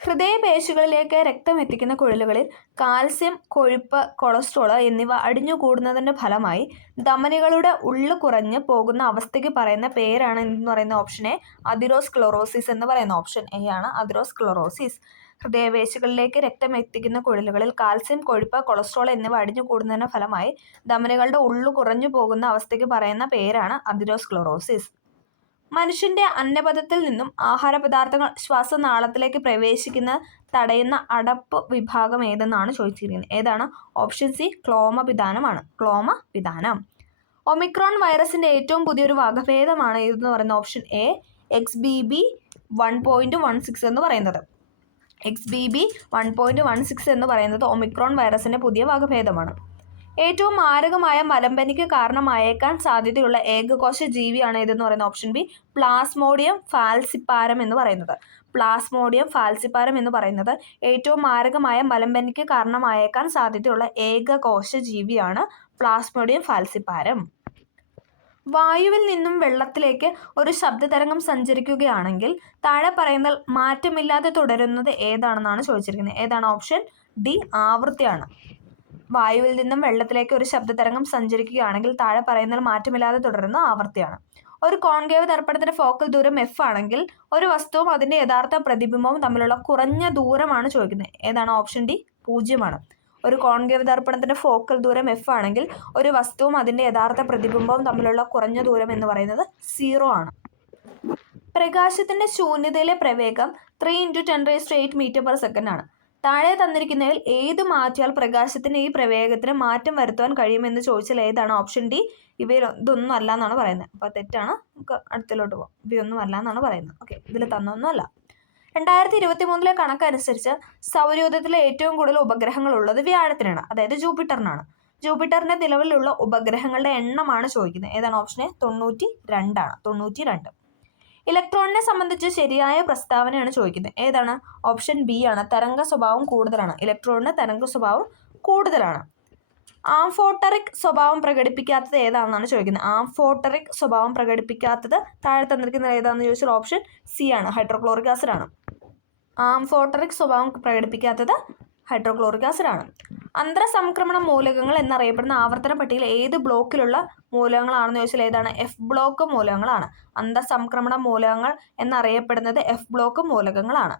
ഹൃദയപേശികളിലേക്ക് രക്തം എത്തിക്കുന്ന കുഴലുകളിൽ കാൽസ്യം, കൊഴുപ്പ്, കൊളസ്ട്രോൾ എന്നിവ അടിഞ്ഞുകൂടുന്നതിൻ്റെ ഫലമായി ധമനികളുടെ ഉള്ളു കുറഞ്ഞ് പോകുന്ന അവസ്ഥയ്ക്ക് പറയുന്ന പേരാണ് എന്ന് പറയുന്ന ഓപ്ഷൻ എ, അതിറോസ്ക്ലറോസിസ് എന്ന് പറയുന്ന. ഓപ്ഷൻ എ ആണ് അതിറോസ്ക്ലറോസിസ്. ഹൃദയപേശികളിലേക്ക് രക്തം എത്തിക്കുന്ന കുഴലുകളിൽ കാൽസ്യം, കൊഴുപ്പ്, കൊളസ്ട്രോൾ എന്നിവ അടിഞ്ഞുകൂടുന്നതിൻ്റെ ഫലമായി ധമനികളുടെ ഉള്ളു കുറഞ്ഞു പോകുന്ന അവസ്ഥയ്ക്ക് പറയുന്ന പേരാണ് അതിറോസ്ക്ലറോസിസ്. മനുഷ്യൻ്റെ അന്നപഥത്തിൽ നിന്നും ആഹാരപദാർത്ഥങ്ങൾ ശ്വാസനാളത്തിലേക്ക് പ്രവേശിക്കുന്ന തടയുന്ന അടപ്പ് വിഭാഗം ഏതെന്നാണ് ചോദിച്ചിരിക്കുന്നത്. ഏതാണ്? ഓപ്ഷൻ സി ക്ലോമപിധാനമാണ്. ക്ലോമപിധാനം. ഒമിക്രോൺ വൈറസിൻ്റെ ഏറ്റവും പുതിയൊരു വകഭേദമാണ് ഏതെന്ന് പറയുന്നത്? ഓപ്ഷൻ എ XBB 1.16 എന്ന് പറയുന്നത്. XBB 1.16 എന്ന് പറയുന്നത് ഒമിക്രോൺ വൈറസിൻ്റെ പുതിയ വകഭേദമാണ്. ഏറ്റവും മാരകമായ മലമ്പനിക്ക് കാരണമായേക്കാൻ സാധ്യതയുള്ള ഏകകോശ ജീവിയാണ് ഏതെന്ന് പറയുന്നത്? ഓപ്ഷൻ ബി പ്ലാസ്മോഡിയം ഫാൽസിപ്പാരം എന്ന് പറയുന്നത്. പ്ലാസ്മോഡിയം ഫാൽസിപ്പാരം എന്ന് പറയുന്നത് ഏറ്റവും മാരകമായ മലമ്പനിക്ക് കാരണമായേക്കാൻ സാധ്യതയുള്ള ഏകകോശ ജീവിയാണ് പ്ലാസ്മോഡിയം ഫാൽസിപ്പാരം. വായുവിൽ നിന്നും വെള്ളത്തിലേക്ക് ഒരു ശബ്ദതരംഗം സഞ്ചരിക്കുകയാണെങ്കിൽ താഴെ പറയുന്ന മാറ്റമില്ലാതെ തുടരുന്നത് ഏതാണെന്നാണ് ചോദിച്ചിരിക്കുന്നത്. ഏതാണ്? ഓപ്ഷൻ ഡി ആവൃത്തിയാണ്. വായുവിൽ നിന്നും വെള്ളത്തിലേക്ക് ഒരു ശബ്ദതരംഗം സഞ്ചരിക്കുകയാണെങ്കിൽ താഴെ പറയുന്നതിൽ മാറ്റമില്ലാതെ തുടരുന്ന ആവൃത്തിയാണ്. ഒരു കോൺകേവ് ദർപ്പണത്തിന്റെ ഫോക്കൽ ദൂരം F ആണെങ്കിൽ ഒരു വസ്തുവും അതിന്റെ യഥാർത്ഥ പ്രതിബിംബവും തമ്മിലുള്ള കുറഞ്ഞ ദൂരമാണ് ചോദിക്കുന്നത്. ഏതാണ്? ഓപ്ഷൻ ഡി 0 ഒരു കോൺകേവ് ദർപ്പണത്തിന്റെ ഫോക്കൽ ദൂരം F ആണെങ്കിൽ ഒരു വസ്തുവും അതിന്റെ യഥാർത്ഥ പ്രതിബിംബവും തമ്മിലുള്ള കുറഞ്ഞ ദൂരം എന്ന് പറയുന്നത് 0 ആണ്. പ്രകാശത്തിന്റെ ശൂന്യതയിലെ പ്രവേഗം 3 × 10⁸ m/s ആണ്. താഴെ തന്നിരിക്കുന്നതിൽ ഏത് മാറ്റിയാൽ പ്രകാശത്തിന് ഈ പ്രവേഗത്തിന് മാറ്റം വരുത്തുവാൻ കഴിയുമെന്ന് ചോദിച്ചാൽ ഏതാണ്? ഓപ്ഷൻ ഡി ഇതൊന്നും അല്ല എന്നാണ് പറയുന്നത്. അപ്പോൾ തെറ്റാണ്. നമുക്ക് അടുത്തിലോട്ട് പോകാം. ഇവയൊന്നും അല്ല എന്നാണ് പറയുന്നത്. ഓക്കെ, ഇതിൽ തന്നൊന്നും അല്ല. 2023 കണക്കനുസരിച്ച് സൗരയൂഥത്തിലെ ഏറ്റവും കൂടുതൽ ഉപഗ്രഹങ്ങൾ ഉള്ളത് വ്യാഴത്തിനാണ്, അതായത് ജൂപ്പിറ്ററിനാണ്. ജൂപ്പിറ്ററിന്റെ നിലവിലുള്ള ഉപഗ്രഹങ്ങളുടെ എണ്ണമാണ് ചോദിക്കുന്നത്. ഏതാണ്? ഓപ്ഷൻ എ 92 ആണ്. 92. ഇലക്ട്രോണിനെ സംബന്ധിച്ച് ശരിയായ പ്രസ്താവനയാണ് ചോദിക്കുന്നത്. ഏതാണ്? ഓപ്ഷൻ ബി ആണ്. തരംഗ സ്വഭാവം കൂടുതലാണ്. ഇലക്ട്രോണിന് തരംഗ സ്വഭാവം കൂടുതലാണ്. ആംഫോട്ടറിക് സ്വഭാവം പ്രകടിപ്പിക്കാത്തത് ഏതാണെന്നാണ് ചോദിക്കുന്നത്. ആംഫോട്ടറിക് സ്വഭാവം പ്രകടിപ്പിക്കാത്തത് താഴെ തന്നിരിക്കുന്നത് ഏതാണെന്ന് ചോദിച്ചാൽ ഓപ്ഷൻ സി ആണ്. ഹൈഡ്രോക്ലോറിക് ആസിഡ് ആണ്. ആംഫോട്ടറിക് സ്വഭാവം പ്രകടിപ്പിക്കാത്തത് ഹൈഡ്രോക്ലോറിക് ആസിഡ് ആണ്. അന്തർസംക്രമണ മൂലകങ്ങൾ എന്നറിയപ്പെടുന്ന ആവർത്തന പട്ടികയിൽ ഏത് ബ്ലോക്കിലുള്ള മൂലകങ്ങളാണെന്ന് ചോദിച്ചാൽ ഏതാണ്? F block മൂലകങ്ങളാണ്. അന്തർസംക്രമണ മൂലകങ്ങൾ എന്നറിയപ്പെടുന്നത് F ബ്ലോക്ക് മൂലകങ്ങളാണ്.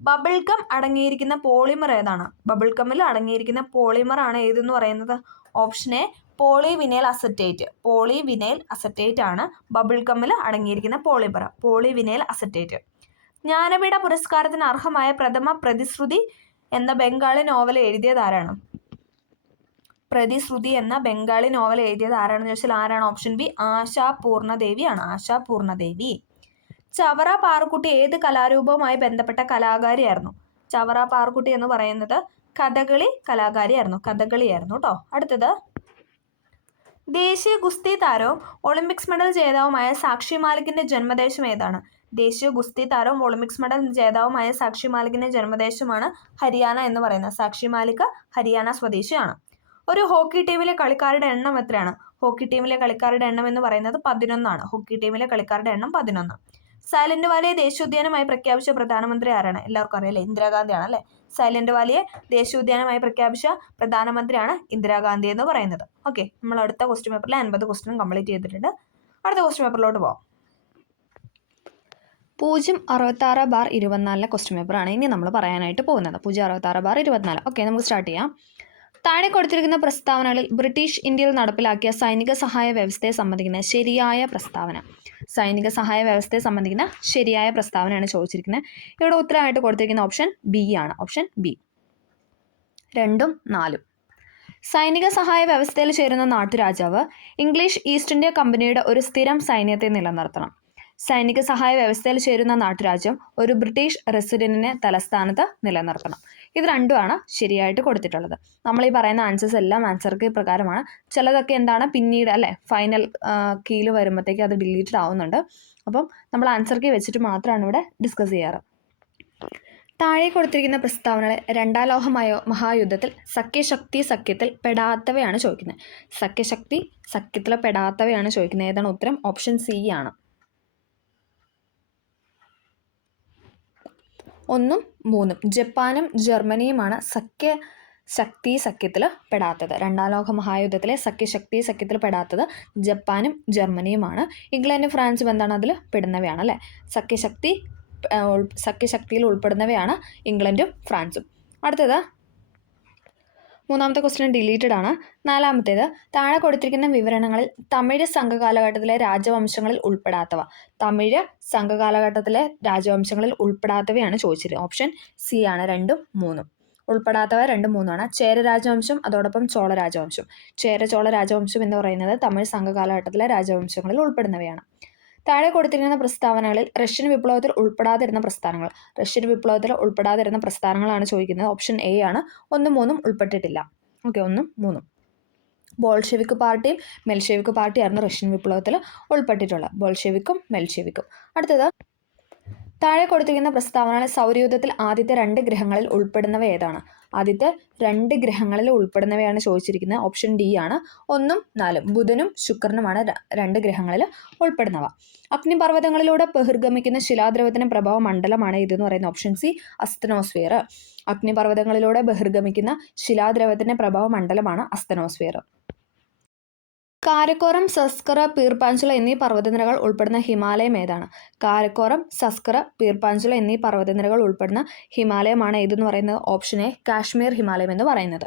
ബബിൾഗം അടങ്ങിയിരിക്കുന്ന പോളിമർ ഏതാണ്? ബബിൾഗമ്മിൽ അടങ്ങിയിരിക്കുന്ന പോളിമർ ആണ് ഏതെന്ന് പറയുന്നത്? Option A polyvinyl acetate. Polyvinyl acetate ആണ് ബബിൾഗമ്മിൽ അടങ്ങിയിരിക്കുന്ന പോളിമർ. Polyvinyl acetate. ജ്ഞാനപീഠ പുരസ്കാരത്തിന് അർഹമായ പ്രഥമ പ്രതിശ്രുതി എന്ന ബംഗാളി നോവൽ എഴുതിയത് ആരാണ്? പ്രതിശ്രുതി എന്ന ബംഗാളി നോവൽ എഴുതിയത് ആരാണെന്ന് ചോദിച്ചാൽ ആരാണ്? ഓപ്ഷൻ ബി ആശാപൂർണദേവിയാണ്. ആശാപൂർണദേവി. ചവറ പാറുക്കുട്ടി ഏത് കലാരൂപവുമായി ബന്ധപ്പെട്ട കലാകാരിയായിരുന്നു? ചവറ പാറുക്കുട്ടി എന്ന് പറയുന്നത് കഥകളി കലാകാരിയായിരുന്നു. കഥകളിയായിരുന്നു കേട്ടോ. അടുത്തത് ദേശീയ ഗുസ്തി താരവും ഒളിമ്പിക്സ് മെഡൽ ജേതാവുമായ സാക്ഷി മാലിക്കിന്റെ ജന്മദേശം ഏതാണ്? ദേശീയ ഗുസ്തി താരവും ഒളിമ്പിക്സ് മെഡൽ ജേതാവുമായ സാക്ഷി മാലിക്കിന്റെ ജന്മദേശമാണ് ഹരിയാന എന്ന് പറയുന്നത്. സാക്ഷി മാലിക് ഹരിയാന സ്വദേശിയാണ്. ഒരു ഹോക്കി ടീമിലെ കളിക്കാരുടെ എണ്ണം എത്രയാണ്? ഹോക്കി ടീമിലെ കളിക്കാരുടെ എണ്ണം എന്ന് പറയുന്നത് 11 ആണ്. ഹോക്കി ടീമിലെ കളിക്കാരുടെ എണ്ണം 11. സൈലന്റ് വാലിയെ ദേശീയോദ്യാനമായി പ്രഖ്യാപിച്ച പ്രധാനമന്ത്രി ആരാണ്? എല്ലാവർക്കും അറിയാലേ, ഇന്ദിരാഗാന്ധിയാണ് അല്ലേ. സൈലന്റ് വാലിയെ ദേശീയോദ്യാനമായി പ്രഖ്യാപിച്ച പ്രധാനമന്ത്രിയാണ് ഇന്ദിരാഗാന്ധി എന്ന് പറയുന്നത്. ഓക്കെ, നമ്മൾ അടുത്ത ക്വസ്റ്റ്യൻ പേപ്പറിൽ 50 ക്വസ്റ്റ്യൻ കംപ്ലീറ്റ് ചെയ്തിട്ടുണ്ട്. അടുത്ത ക്വസ്റ്റ്യൻ പേപ്പറിലോട്ട് പോകാം. 066/24 ക്വസ്റ്റ്യൻ പേപ്പറാണ് ഇനി നമ്മൾ പറയാനായിട്ട് പോകുന്നത്. 066/24. ഓക്കെ, നമുക്ക് സ്റ്റാർട്ട് ചെയ്യാം. താഴെ കൊടുത്തിരിക്കുന്ന പ്രസ്താവനകളിൽ ബ്രിട്ടീഷ് ഇന്ത്യയിൽ നടപ്പിലാക്കിയ സൈനിക സഹായ വ്യവസ്ഥയെ സംബന്ധിക്കുന്ന ശരിയായ പ്രസ്താവന. സൈനിക സഹായ വ്യവസ്ഥയെ സംബന്ധിക്കുന്ന ശരിയായ പ്രസ്താവനയാണ് ചോദിച്ചിരിക്കുന്നത്. ഇവിടെ ഉത്തരമായിട്ട് കൊടുത്തിരിക്കുന്ന ഓപ്ഷൻ ബി ആണ്. Option B. 2ഉം 4ഉം. സൈനിക സഹായ വ്യവസ്ഥയിൽ ചേരുന്ന നാട്ടുരാജാവ് ഇംഗ്ലീഷ് ഈസ്റ്റ് ഇന്ത്യ കമ്പനിയുടെ ഒരു സ്ഥിരം സൈന്യത്തെ നിലനിർത്തണം. സൈനിക സഹായ വ്യവസ്ഥയിൽ ചേരുന്ന നാട്ടുരാജ്യം ഒരു ബ്രിട്ടീഷ് റെസിഡന്റിനെ തലസ്ഥാനത്ത് നിലനിർത്തണം. ഇത് രണ്ടുമാണ് ശരിയായിട്ട് കൊടുത്തിട്ടുള്ളത്. നമ്മൾ ഈ പറയുന്ന ആൻസേഴ്സ് എല്ലാം ആൻസർ കീ പ്രകാരമാണ്. ചിലതൊക്കെ എന്താണ് പിന്നീട് അല്ലേ ഫൈനൽ കീയിൽ വരുമ്പോഴത്തേക്ക് അത് ഡിലീറ്റഡ് ആവുന്നുണ്ട്. അപ്പം നമ്മൾ ആൻസർ കീ വെച്ചിട്ട് മാത്രമാണ് ഇവിടെ ഡിസ്കസ് ചെയ്യാറ്. താഴെ കൊടുത്തിരിക്കുന്ന പ്രസ്താവനകൾ രണ്ടാം ലോക മഹായുദ്ധത്തിൽ സഖ്യത്തിൽ പെടാത്തവയാണ് ചോദിക്കുന്നത്. സഖ്യത്തിൽ പെടാത്തവയാണ് ചോദിക്കുന്നത്. ഏതാണ് ഉത്തരം? ഓപ്ഷൻ സി ആണ്. 1ഉം 3ഉം. ജപ്പാനും ജർമ്മനിയുമാണ് സഖ്യത്തിൽ പെടാത്തത്. രണ്ടാം ലോക മഹായുദ്ധത്തിലെ സഖ്യത്തിൽ പെടാത്തത് ജപ്പാനും ജർമ്മനിയുമാണ്. ഇംഗ്ലണ്ടും ഫ്രാൻസും എന്താണ് അതിൽ പെടുന്നവയാണ് അല്ലേ. സഖ്യശക്തിയിൽ ഉൾപ്പെടുന്നവയാണ് ഇംഗ്ലണ്ടും ഫ്രാൻസും. അടുത്തത് മൂന്നാമത്തെ ക്വസ്റ്റ്യൻ ഡിലീറ്റഡ് ആണ്. നാലാമത്തേത് താഴെ കൊടുത്തിരിക്കുന്ന വിവരണങ്ങളിൽ തമിഴ് സംഘകാലഘട്ടത്തിലെ രാജവംശങ്ങളിൽ ഉൾപ്പെടാത്തവ. തമിഴ് സംഘകാലഘട്ടത്തിലെ രാജവംശങ്ങളിൽ ഉൾപ്പെടാത്തവയാണ് ചോദിച്ചത്. ഓപ്ഷൻ സി ആണ് 2ഉം 3ഉം. ഉൾപ്പെടാത്തവ 2ഉം 3ഉമാണ്. ചേര രാജവംശം അതോടൊപ്പം ചോള രാജവംശം. ചോള രാജവംശം എന്ന് പറയുന്നത് തമിഴ് സംഘകാലഘട്ടത്തിലെ രാജവംശങ്ങളിൽ ഉൾപ്പെടുന്നവയാണ്. താഴെ കൊടുത്തിരിക്കുന്ന പ്രസ്താവനകളിൽ റഷ്യൻ വിപ്ലവത്തിൽ ഉൾപ്പെടാതിരുന്ന പ്രസ്ഥാനങ്ങളാണ് ചോദിക്കുന്നത്. ഓപ്ഷൻ എ ആണ്. 1ഉം 3ഉം ഉൾപ്പെട്ടിട്ടില്ല. ഓക്കെ, 1ഉം 3ഉം. ബോൾഷെവിക് പാർട്ടിയും മെൽഷെവിക് പാർട്ടിയായിരുന്നു റഷ്യൻ വിപ്ലവത്തിൽ ഉൾപ്പെട്ടിട്ടുള്ളത്. ബോൾഷെവിക്കും മെൽഷെവിക്കും. അടുത്തത് താഴെ കൊടുത്തിരിക്കുന്ന പ്രസ്താവനകളിൽ സൗരയൂഥത്തിൽ ആദ്യത്തെ 2 ഗ്രഹങ്ങളിൽ ഉൾപ്പെടുന്നവ ഏതാണ്? ആദ്യത്തെ 2 ഗ്രഹങ്ങളിൽ ഉൾപ്പെടുന്നവയാണ് ചോദിച്ചിരിക്കുന്നത്. ഓപ്ഷൻ ഡി ആണ്. 1ഉം 4ഉം. ബുധനും ശുക്രനുമാണ് 2 ഗ്രഹങ്ങളിൽ ഉൾപ്പെടുന്നവ. അഗ്നിപർവ്വതങ്ങളിലൂടെ ബഹിർഗമിക്കുന്ന ശിലാദ്രവത്തിന് പ്രഭാവ മണ്ഡലമാണ് ഇതെന്ന് പറയുന്നത്. Option C asthenosphere. അഗ്നിപർവ്വതങ്ങളിലൂടെ ബഹിർഗമിക്കുന്ന ശിലാദ്രവത്തിന്റെ പ്രഭാവ മണ്ഡലമാണ് അസ്തനോസ്ഫിയർ. കാരക്കോറം, സസ്കറ, പീർപ്പാഞ്ചുല എന്നീ പർവ്വതനിരകൾ ഉൾപ്പെടുന്ന ഹിമാലയം ഏതാണ്? കാരക്കോറം, സസ്കറ, പീർപ്പാഞ്ചുല എന്നീ പർവ്വതനിരകൾ ഉൾപ്പെടുന്ന ഹിമാലയമാണ് ഇതെന്ന് പറയുന്നത്. ഓപ്ഷൻ എ കാശ്മീർ ഹിമാലയം എന്ന് പറയുന്നത്.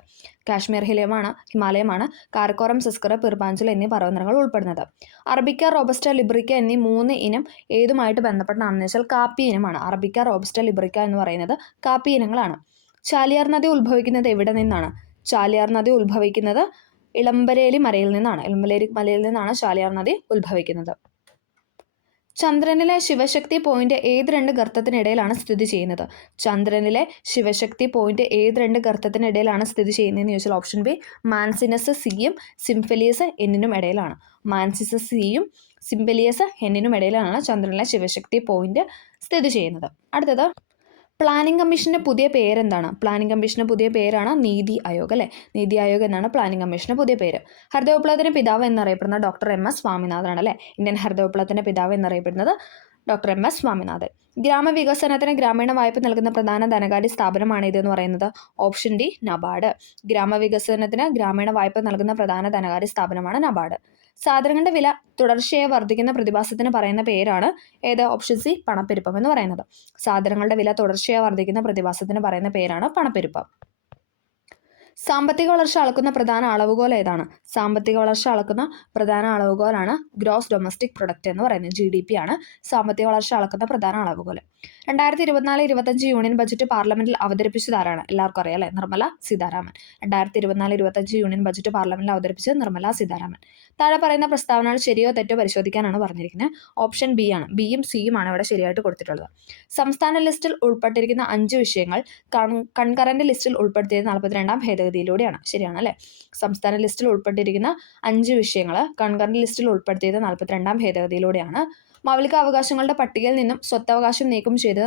കാശ്മീർ ഹിമാലയമാണ് കാരക്കോറം, സസ്കറ, പീർപ്പാഞ്ചുല എന്നീ പർവ്വതനിരകൾ ഉൾപ്പെടുന്നത്. അറബിക്ക, റോബസ്റ്റ, ലിബ്രിക്ക എന്നീ 3 ഇനം ഏതുമായിട്ട് ബന്ധപ്പെട്ടാണെന്ന് വെച്ചാൽ കാപ്പി ഇനമാണ്. അറബിക്ക, റോബസ്റ്റ, ലിബ്രിക്ക എന്ന് പറയുന്നത് കാപ്പി ഇനങ്ങളാണ്. ചാലിയാർ നദി ഉത്ഭവിക്കുന്നത് എവിടെ നിന്നാണ്? ചാലിയാർ നദി ഉത്ഭവിക്കുന്നത് ഇളമ്പലേരി മലയിൽ നിന്നാണ് ചാലിയാർ നദി ഉത്ഭവിക്കുന്നത്. ചന്ദ്രനിലെ ശിവശക്തി പോയിന്റ് ഏത് 2 ഗർത്തത്തിനിടയിലാണ് സ്ഥിതി ചെയ്യുന്നത്? ചന്ദ്രനിലെ ശിവശക്തി പോയിന്റ് ഏത് 2 ഗർത്തത്തിനിടയിലാണ് സ്ഥിതി ചെയ്യുന്നതെന്ന് ചോദിച്ചാൽ ഓപ്ഷൻ ബി മാൻസിനസ് സിയും സിംഫെലിയസ് എന്നിനും ഇടയിലാണ്. മാൻസിനസ് സിയും സിംഫെലിയസ് എന്നിനും ഇടയിലാണ് ചന്ദ്രനിലെ ശിവശക്തി പോയിന്റ് സ്ഥിതി ചെയ്യുന്നത്. അടുത്തത് പ്ലാനിംഗ് കമ്മീഷൻ്റെ പുതിയ പേരെന്താണ്? പ്ലാനിംഗ് കമ്മീഷൻ്റെ പുതിയ പേരാണ് നീതി ആയോഗ് അല്ലേ? നീതി ആയോഗ് എന്നാണ് പ്ലാനിംഗ് കമ്മീഷൻ്റെ പുതിയ പേര്. ഹരിതവിപ്ലവത്തിൻ്റെ പിതാവ് എന്നറിയപ്പെടുന്ന ഡോക്ടർ എം എസ് സ്വാമിനാഥനാണ് അല്ലേ? ഇന്ത്യൻ ഹരിതവിപ്ലവത്തിൻ്റെ പിതാവ് എന്നറിയപ്പെടുന്നത് ഡോക്ടർ എം എസ് സ്വാമിനാഥൻ. ഗ്രാമവികസനത്തിന് ഗ്രാമീണ വായ്പ നൽകുന്ന പ്രധാന ധനകാര്യ സ്ഥാപനമാണ് ഇതെന്ന് പറയുന്നത്. Option D NABARD. ഗ്രാമവികസനത്തിന് ഗ്രാമീണ വായ്പ നൽകുന്ന പ്രധാന ധനകാര്യ സ്ഥാപനമാണ് നബാർഡ്. സാധനങ്ങളുടെ വില തുടർച്ചയായി വർദ്ധിക്കുന്ന പ്രതിഭാസത്തിന് പറയുന്ന പേരാണ് ഏത്? ഓപ്ഷൻ സി പണപ്പെരുപ്പം എന്ന് പറയുന്നത്. സാധനങ്ങളുടെ വില തുടർച്ചയായി വർദ്ധിക്കുന്ന പ്രതിഭാസത്തിന് പറയുന്ന പേരാണ് പണപ്പെരുപ്പം. സാമ്പത്തിക വളർച്ച അളക്കുന്ന പ്രധാന അളവുകോൽ ഏതാണ്? സാമ്പത്തിക വളർച്ച അളക്കുന്ന പ്രധാന അളവുകോലാണ് ഗ്രോസ് ഡൊമസ്റ്റിക് പ്രൊഡക്റ്റ് എന്ന് പറയുന്നത്. GDP ആണ് സാമ്പത്തിക വളർച്ച അളക്കുന്ന പ്രധാന അളവുകോൽ. 2024-25 യൂണിയൻ ബജറ്റ് പാർലമെന്റിൽ അവതരിപ്പിച്ചതാരാണ്? എല്ലാവർക്കും അറിയാം അല്ലേ? നിർമ്മല സീതാരാമൻ. 2024-25 യൂണിയൻ ബജറ്റ് പാർലമെന്റിൽ അവതരിപ്പിച്ചത് നിർമ്മല സീതാരാമൻ. താഴെ പറയുന്ന പ്രസ്താവനകൾ ശരിയോ തെറ്റോ പരിശോധിക്കാനാണ് പറഞ്ഞിരിക്കുന്നത്. ഓപ്ഷൻ ബി ആണ്. ബിയും സിയും ആണ് ഇവിടെ ശരിയായിട്ട് കൊടുത്തിട്ടുള്ളത്. സംസ്ഥാന ലിസ്റ്റിൽ ഉൾപ്പെട്ടിരിക്കുന്ന 5 വിഷയങ്ങൾ കൺകറന്റ് ലിസ്റ്റിൽ ഉൾപ്പെടുത്തിയത് 42ാം ഭേദഗതിയിലൂടെയാണ്. ശരിയാണ് അല്ലേ? സംസ്ഥാന ലിസ്റ്റിൽ ഉൾപ്പെട്ടിരിക്കുന്ന 5 വിഷയങ്ങൾ കൺകറന്റ് ലിസ്റ്റിൽ ഉൾപ്പെടുത്തിയത് 42ാം ഭേദഗതിയിലൂടെയാണ്. മൗലിക അവകാശങ്ങളുടെ പട്ടികയിൽ നിന്നും സ്വത്തവകാശം നീക്കം ചെയ്ത്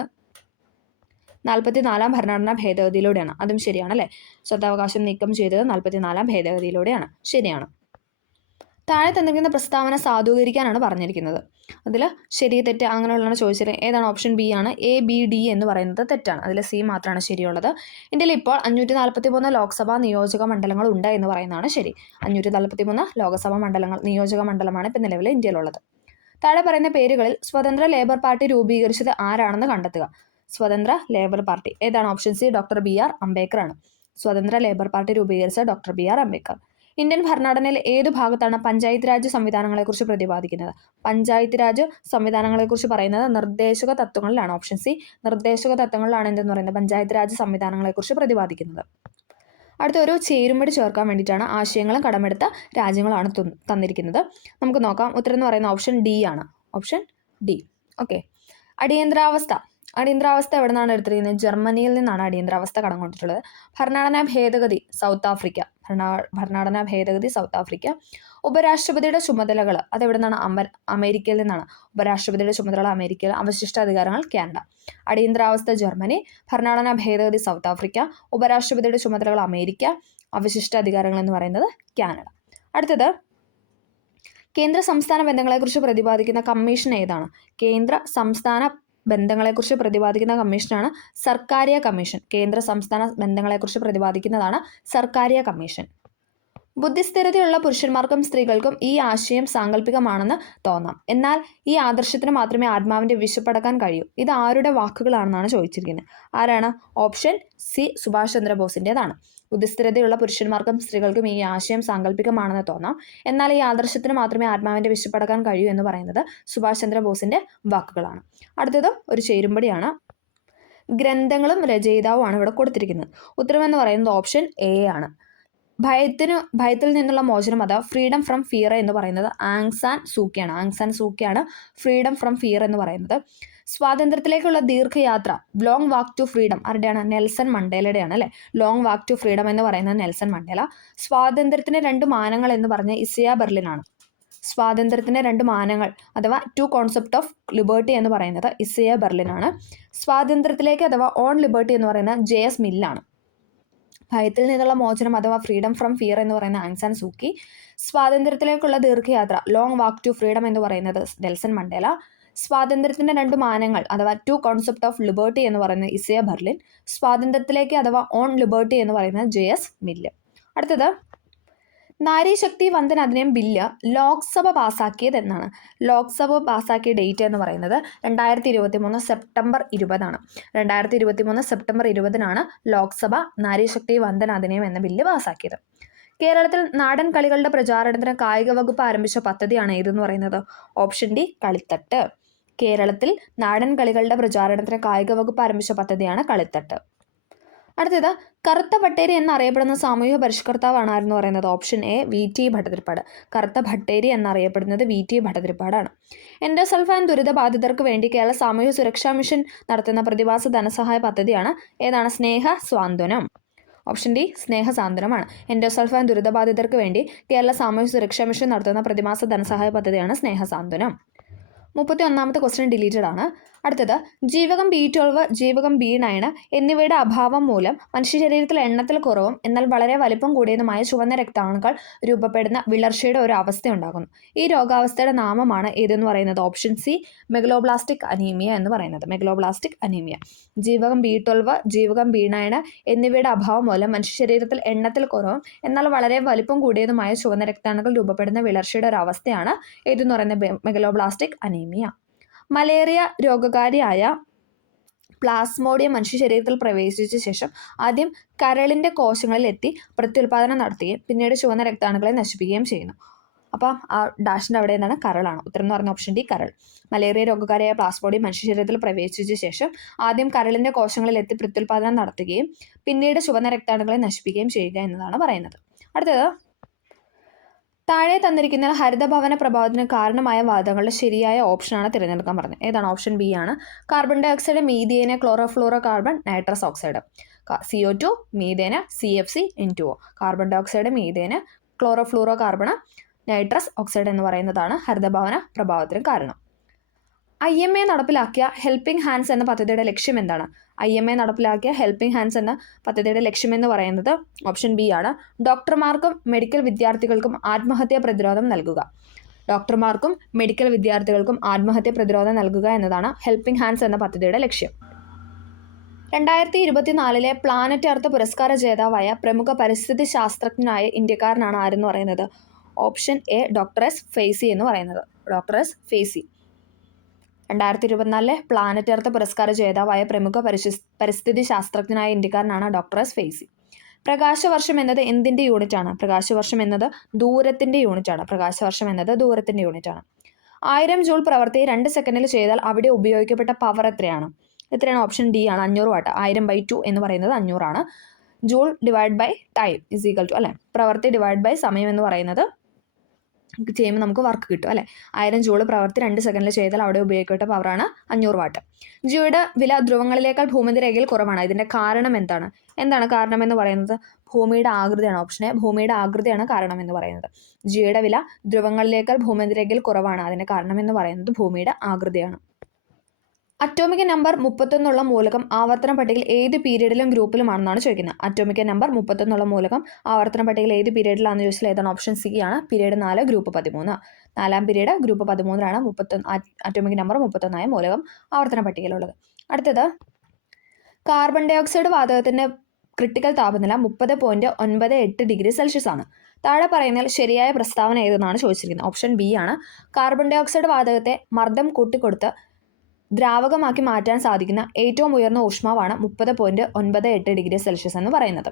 44ാം ഭരണഘടനാ ഭേദഗതിയിലൂടെയാണ്. അതും ശരിയാണ് അല്ലേ? സ്വത്തവകാശം നീക്കം ചെയ്തത് 44ാം ഭേദഗതിയിലൂടെയാണ്. ശരിയാണ്. താഴെ തന്നിരിക്കുന്ന പ്രസ്താവന സാധൂകരിക്കാനാണ് പറഞ്ഞിരിക്കുന്നത്. അതിൽ ശരി തെറ്റ് അങ്ങനെയുള്ളതാണ് ചോദിച്ചത്. ഏതാണ്? ഓപ്ഷൻ ബി ആണ്. A, B, D എന്ന് പറയുന്നത് തെറ്റാണ്. അതിൽ സി മാത്രമാണ് ശരിയുള്ളത്. ഇന്ത്യയിൽ ഇപ്പോൾ 543 ലോക്സഭാ നിയോജക മണ്ഡലങ്ങൾ ഉണ്ട് എന്ന് പറയുന്നതാണ് ശരി. 543 ലോക്സഭാ നിയോജക മണ്ഡലമാണ് ഇപ്പോൾ നിലവിൽ ഇന്ത്യയിലുള്ളത്. താഴെ പറയുന്ന പേരുകളിൽ സ്വതന്ത്ര ലേബർ പാർട്ടി രൂപീകരിച്ചത് ആരാണെന്ന് കണ്ടെത്തുക. സ്വതന്ത്ര ലേബർ പാർട്ടി ഏതാണ്? Option C doctor B.R. Ambedkar ആണ്. സ്വതന്ത്ര ലേബർ പാർട്ടി രൂപീകരിച്ച ഡോക്ടർ B.R. അംബേദ്കർ. ഇന്ത്യൻ ഭരണഘടനയിൽ ഏതു ഭാഗത്താണ് പഞ്ചായത്ത് രാജ് സംവിധാനങ്ങളെക്കുറിച്ച് പ്രതിപാദിക്കുന്നത്? പഞ്ചായത്ത് രാജ് സംവിധാനങ്ങളെക്കുറിച്ച് പറയുന്നത് നിർദ്ദേശക തത്വങ്ങളിലാണ്. ഓപ്ഷൻ സി നിർദ്ദേശക തത്വങ്ങളിലാണ് എന്തെന്ന് പറയുന്നത് പഞ്ചായത്ത് രാജ് സംവിധാനങ്ങളെക്കുറിച്ച് പ്രതിപാദിക്കുന്നത്. അടുത്ത ഒരു ചേരുംപടി ചേർക്കാൻ വേണ്ടിയിട്ടാണ് ആശയങ്ങളും കടമെടുത്ത രാജ്യങ്ങളാണ് തന്നിരിക്കുന്നത്. നമുക്ക് നോക്കാം. ഉത്തരം എന്ന് പറയുന്ന ഓപ്ഷൻ ഡി ആണ്. Option D. ഓക്കെ. അടിയന്തരാവസ്ഥ എവിടെ നിന്നാണ് എടുത്തിരിക്കുന്നത്? ജർമ്മനിയിൽ നിന്നാണ് അടിയന്തരാവസ്ഥ കടം കൊണ്ടിട്ടുള്ളത്. ഭരണഘടനാ ഭേദഗതി സൗത്ത് ആഫ്രിക്ക. ഭരണഘടനാ ഭേദഗതി സൗത്ത് ആഫ്രിക്ക. ഉപരാഷ്ട്രപതിയുടെ ചുമതലകൾ അതെവിടെ നിന്നാണ്? അമേരിക്കയിൽ നിന്നാണ്. ഉപരാഷ്ട്രപതിയുടെ ചുമതലകൾ അമേരിക്കയിൽ. അവശിഷ്ട അധികാരങ്ങൾ കാനഡ. അടിയന്തരാവസ്ഥ ജർമ്മനി, ഭരണഘടനാ ഭേദഗതി സൗത്ത് ആഫ്രിക്ക, ഉപരാഷ്ട്രപതിയുടെ ചുമതലകൾ അമേരിക്ക, അവശിഷ്ട അധികാരങ്ങൾ എന്ന് പറയുന്നത് കാനഡ. അടുത്തത് കേന്ദ്ര സംസ്ഥാന ബന്ധങ്ങളെക്കുറിച്ച് പ്രതിപാദിക്കുന്ന കമ്മീഷൻ ഏതാണ്? കേന്ദ്ര സംസ്ഥാന ബന്ധങ്ങളെക്കുറിച്ച് പ്രതിപാദിക്കുന്ന കമ്മീഷനാണ് സർക്കാരിയ കമ്മീഷൻ. കേന്ദ്ര സംസ്ഥാന ബന്ധങ്ങളെക്കുറിച്ച് പ്രതിപാദിക്കുന്നതാണ് സർക്കാരിയ കമ്മീഷൻ. ബുദ്ധിസ്ഥിരതയുള്ള പുരുഷന്മാർക്കും സ്ത്രീകൾക്കും ഈ ആശയം സാങ്കല്പികമാണെന്ന് തോന്നാം. എന്നാൽ ഈ ആദർശത്തിന് മാത്രമേ ആത്മാവിൻ്റെ വിശപ്പടക്കാൻ കഴിയൂ. ഇത് ആരുടെ വാക്കുകളാണെന്നാണ് ചോദിച്ചിരിക്കുന്നത്. ആരാണ്? ഓപ്ഷൻ സി സുഭാഷ് ചന്ദ്രബോസിൻ്റെതാണ്. ബുദ്ധിസ്ഥിരതയുള്ള പുരുഷന്മാർക്കും സ്ത്രീകൾക്കും ഈ ആശയം സാങ്കല്പികമാണെന്ന് തോന്നാം. എന്നാൽ ഈ ആദർശത്തിന് മാത്രമേ ആത്മാവിൻ്റെ വിശപ്പടക്കാൻ കഴിയൂ എന്ന് പറയുന്നത് സുഭാഷ് ചന്ദ്രബോസിൻ്റെ വാക്കുകളാണ്. അടുത്തത് ഒരു ചേരുംപടിയാണ്. ഗ്രന്ഥങ്ങളും രചയിതാവുമാണ് ഇവിടെ കൊടുത്തിരിക്കുന്നത്. ഉത്തരമെന്ന് പറയുന്നത് ഓപ്ഷൻ എ ആണ്. ഭയത്തിൽ നിന്നുള്ള മോചനം അഥവാ ഫ്രീഡം ഫ്രം ഫിയർ എന്ന് പറയുന്നത് ആങ് സാൻ സൂക്കിയാണ് ഫ്രീഡം ഫ്രം ഫിയർ എന്ന് പറയുന്നത്. സ്വാതന്ത്ര്യത്തിലേക്കുള്ള ദീർഘയാത്ര ലോങ് വാക്ക് ടു ഫ്രീഡം ആരുടെയാണ്? നെൽസൺ മണ്ടേലയുടെയാണ് അല്ലേ. ലോങ് വാക്ക് ടു ഫ്രീഡം എന്ന് പറയുന്നത് നെൽസൺ മണ്ടേല. സ്വാതന്ത്ര്യത്തിന് 2 മാനങ്ങൾ എന്ന് പറഞ്ഞ ഇസയ ബെർലിനാണ്. സ്വാതന്ത്ര്യത്തിന് 2 മാനങ്ങൾ അഥവാ 2 കോൺസെപ്റ്റ് ഓഫ് ലിബർട്ടി എന്ന് പറയുന്നത് ഇസയ ബെർലിനാണ്. സ്വാതന്ത്ര്യത്തിലേക്ക് അഥവാ ഓൺ ലിബർട്ടി എന്ന് പറയുന്നത് JS മില്ലാണ്. ഭയത്തിൽ നിന്നുള്ള മോചനം അഥവാ ഫ്രീഡം ഫ്രം ഫിയർ എന്ന് പറയുന്ന ആങ് സാൻ സൂക്കി. സ്വാതന്ത്ര്യത്തിലേക്കുള്ള ദീർഘയാത്ര ലോങ് വാക്ക് ടു ഫ്രീഡം എന്ന് പറയുന്നത് നെൽസൺ മണ്ടേല. സ്വാതന്ത്ര്യത്തിൻ്റെ 2 മാനങ്ങൾ അഥവാ 2 കോൺസെപ്റ്റ് ഓഫ് ലിബർട്ടി എന്ന് പറയുന്നത് ഇസയ ബെർലിൻ. സ്വാതന്ത്ര്യത്തിലേക്ക് അഥവാ ഓൺ ലിബർട്ടി എന്ന് പറയുന്നത് JS മില്ല്. അടുത്തത് നാരീശക്തി വന്ദൻ അധിനിയം ബില്ല് ലോക്സഭ പാസ്സാക്കിയത് എന്നാണ്? ലോക്സഭ പാസ്സാക്കിയ ഡേറ്റ് എന്ന് പറയുന്നത് 2023 സെപ്റ്റംബർ 20 2023 സെപ്റ്റംബർ 20 ലോക്സഭ നാരീശക്തി വന്ദൻ അധിനിയം എന്ന ബില്ല് പാസ്സാക്കിയത്. കേരളത്തിൽ നാടൻ കളികളുടെ പ്രചാരണത്തിന് കായിക വകുപ്പ് ആരംഭിച്ച പദ്ധതിയാണ് ഏതെന്ന് പറയുന്നത്? Option D Kalithattu. കേരളത്തിൽ നാടൻ കളികളുടെ പ്രചാരണത്തിന് കായിക വകുപ്പ് ആരംഭിച്ച പദ്ധതിയാണ് കളിത്തട്ട്. അടുത്തത് കറുത്ത ഭട്ടേരി എന്നറിയപ്പെടുന്ന സാമൂഹിക പരിഷ്കർത്താവാണ് ആരെന്ന് പറയുന്നത്? Option A VT Bhattathiripad. കറുത്ത ഭട്ടേരി എന്നറിയപ്പെടുന്നത് VT ഭട്ടതിരിപ്പാടാണ്. എൻഡോസൾഫാൻ ദുരിതബാധിതർക്ക് വേണ്ടി കേരള സാമൂഹ്യ സുരക്ഷാ മിഷൻ നടത്തുന്ന പ്രതിമാസ ധനസഹായ പദ്ധതിയാണ് ഏതാണ്? സ്നേഹ സ്വാന്തനം. ഓപ്ഷൻ ഡി സ്നേഹ സാന്ത്വനമാണ്. എൻഡോസൾഫാൻ ദുരിതബാധിതർക്ക് വേണ്ടി കേരള സാമൂഹ്യ സുരക്ഷാ മിഷൻ നടത്തുന്ന പ്രതിമാസ ധനസഹായ പദ്ധതിയാണ് സ്നേഹ സാന്ത്വനം. 31ാമത്തെ ക്വസ്റ്റ്യൻ ഡിലീറ്റഡ് ആണ്. അടുത്തത് ജീവകം B12, ജീവകം B9 എന്നിവയുടെ അഭാവം മൂലം മനുഷ്യ ശരീരത്തിൽ എണ്ണത്തിൽ കുറവും എന്നാൽ വളരെ വലിപ്പം കൂടിയതുമായ ചുവന്ന രക്താണുക്കൾ രൂപപ്പെടുന്ന വിളർച്ചയുടെ ഒരു അവസ്ഥയുണ്ടാകുന്നു. ഈ രോഗാവസ്ഥയുടെ നാമമാണ് ഏതെന്ന് പറയുന്നത്? ഓപ്ഷൻ സി മെഗലോബ്ലാസ്റ്റിക് അനീമിയ എന്ന് പറയുന്നത്. Megaloblastic anaemia. ജീവകം B12, ജീവകം B9 എന്നിവയുടെ അഭാവം മൂലം മനുഷ്യ ശരീരത്തിൽ എണ്ണത്തിൽ കുറവും എന്നാൽ വളരെ വലിപ്പം കൂടിയതുമായ ചുവന്ന രക്താണുക്കൾ രൂപപ്പെടുന്ന വിളർച്ചയുടെ ഒരു അവസ്ഥയാണ് ഏതെന്ന് പറയുന്നത്? Megaloblastic anaemia. മലേറിയ രോഗകാരിയായ പ്ലാസ്മോഡിയം മനുഷ്യ ശരീരത്തിൽ പ്രവേശിച്ച ശേഷം ആദ്യം കരളിൻ്റെ കോശങ്ങളിൽ എത്തി പ്രത്യുൽപാദനം നടത്തുകയും പിന്നീട് ചുവന്ന രക്താണുക്കളെ നശിപ്പിക്കുകയും ചെയ്യുന്നു. അപ്പം ആ ഡാഷിൻ്റെ അവിടെ എന്താണ്? കരളാണ്. ഉത്തരം എന്ന് പറഞ്ഞ ഓപ്ഷൻ ഡി കരൾ. മലേറിയ രോഗകാരിയായ പ്ലാസ്മോഡിയം മനുഷ്യ ശരീരത്തിൽ പ്രവേശിച്ച ശേഷം ആദ്യം കരളിൻ്റെ കോശങ്ങളിൽ എത്തി പ്രത്യുൽപാദനം നടത്തുകയും പിന്നീട് ചുവന്ന രക്താണുക്കളെ നശിപ്പിക്കുകയും ചെയ്യുക എന്നതാണ് പറയുന്നത്. അടുത്തത് താഴെ തന്നിരിക്കുന്ന ഹരിതഭവന പ്രഭാവത്തിന് കാരണമായ വാതകങ്ങളുടെ ശരിയായ ഓപ്ഷനാണ് തിരഞ്ഞെടുക്കാൻ പറഞ്ഞത്. ഏതാണ്? ഓപ്ഷൻ ബി ആണ്. Carbon dioxide, methane, chlorofluorocarbon, nitrous oxide. CO2, methane, CFC, N2O. Carbon dioxide, methane, chlorofluorocarbon, nitrous oxide എന്ന് പറയുന്നതാണ് ഹരിതഭവന പ്രഭാവത്തിന് കാരണം. IMA നടപ്പിലാക്കിയ ഹെൽപ്പിംഗ് ഹാൻഡ്സ് എന്ന പദ്ധതിയുടെ ലക്ഷ്യം എന്താണ്? IMA നടപ്പിലാക്കിയ ഹെൽപ്പിംഗ് ഹാൻഡ്സ് എന്ന പദ്ധതിയുടെ ലക്ഷ്യമെന്ന് പറയുന്നത് ഓപ്ഷൻ ബി ആണ്. ഡോക്ടർമാർക്കും മെഡിക്കൽ വിദ്യാർത്ഥികൾക്കും ആത്മഹത്യാ പ്രതിരോധം നൽകുക. ഡോക്ടർമാർക്കും മെഡിക്കൽ വിദ്യാർത്ഥികൾക്കും ആത്മഹത്യാ പ്രതിരോധം നൽകുക എന്നതാണ് ഹെൽപ്പിംഗ് ഹാൻഡ്സ് എന്ന പദ്ധതിയുടെ ലക്ഷ്യം. 2024 പ്ലാനറ്റ് എർത്ത് പുരസ്കാര ജേതാവായ പ്രമുഖ പരിസ്ഥിതി ശാസ്ത്രജ്ഞനായ ഇന്ത്യക്കാരനാണ് ആരെന്ന് പറയുന്നത്? Option A doctor S. ഫേസി എന്ന് പറയുന്നത്. Doctor S. ഫേസി. 2024 പ്ലാനറ്റ് എർത്ത് പുരസ്കാര ജേതാവായ പ്രമുഖ പരിസ്ഥിതി ശാസ്ത്രജ്ഞനായ ഇന്ത്യക്കാരനാണ് ഡോക്ടർ S. ഫേസി. പ്രകാശവർഷം എന്നത് എന്തിൻ്റെ യൂണിറ്റാണ്? പ്രകാശവർഷം എന്നത് ദൂരത്തിൻ്റെ യൂണിറ്റാണ്. പ്രകാശവർഷം എന്നത് ദൂരത്തിൻ്റെ യൂണിറ്റാണ്. 1000 ജൂൾ പ്രവൃത്തി 2 സെക്കൻഡിൽ ചെയ്താൽ അവിടെ ഉപയോഗിക്കപ്പെട്ട പവർ എത്രയാണ്? ഓപ്ഷൻ ഡി ആണ് 500 വാട്ട്. 1000/2 എന്ന് പറയുന്നത് 500 ആണ്. Joule divide by time is equal to അല്ലേ, പ്രവൃത്തി ഡിവൈഡ് ബൈ സമയം എന്ന് പറയുന്നത് ചെയ്യുമ്പോൾ നമുക്ക് വർക്ക് കിട്ടും അല്ലേ. 1000 ജൂൾ പ്രവൃത്തി 2 സെക്കൻഡിൽ ചെയ്താൽ അവിടെ ഉപയോഗിക്കപ്പെട്ട പവറാണ് 500 വാട്ട്. ജിയുടെ വില ധ്രുവങ്ങളിലേക്കാൾ ഭൂമധ്യരേഖയിൽ കുറവാണ്. ഇതിൻ്റെ കാരണം എന്താണ്? കാരണം എന്ന് പറയുന്നത് ഭൂമിയുടെ ആകൃതിയാണ്. ഓപ്ഷൻ എ ഭൂമിയുടെ ആകൃതിയാണ് കാരണം എന്ന് പറയുന്നത്. ജിയുടെ വില ധ്രുവങ്ങളിലേക്കാൾ ഭൂമധ്യരേഖയിൽ കുറവാണ്. അതിൻ്റെ കാരണം എന്ന് പറയുന്നത് ഭൂമിയുടെ ആകൃതിയാണ്. അറ്റോമിക് നമ്പർ 31 മൂലകം ആവർത്തന പട്ടികയിൽ ഏത് പീരീഡിലും ഗ്രൂപ്പിലുമാണെന്നാണ് ചോദിക്കുന്നത്. അറ്റോമിക് നമ്പർ 31 മൂലകം ആവർത്തന പട്ടികയിൽ ഏത് പീരീഡിലാണെന്ന് ചോദിച്ചാൽ ഏതാണ്? ഓപ്ഷൻ സി ആണ്. Period 4 group 13. 4ാം period group 13 atomic number 31 മൂലകം ആവർത്തന പട്ടികയിലുള്ളത്. അടുത്തത് കാർബൺ ഡൈ ഓക്സൈഡ് വാതകത്തിൻ്റെ ക്രിട്ടിക്കൽ താപനില 30.98 ഡിഗ്രി സെൽഷ്യസ് ആണ്. താഴെ പറയുന്നതിൽ ശരിയായ പ്രസ്താവന ഏതെന്നാണ് ചോദിച്ചിരിക്കുന്നത്. ഓപ്ഷൻ ബി ആണ്. കാർബൺ ഡൈ ഓക്സൈഡ് വാതകത്തെ മർദ്ദം കൂട്ടിക്കൊടുത്ത് ദ്രാവകമാക്കി മാറ്റാൻ സാധിക്കുന്ന ഏറ്റവും ഉയർന്ന ഊഷ്മാവാണ് 30.98 ഡിഗ്രി സെൽഷ്യസ് എന്ന് പറയുന്നത്.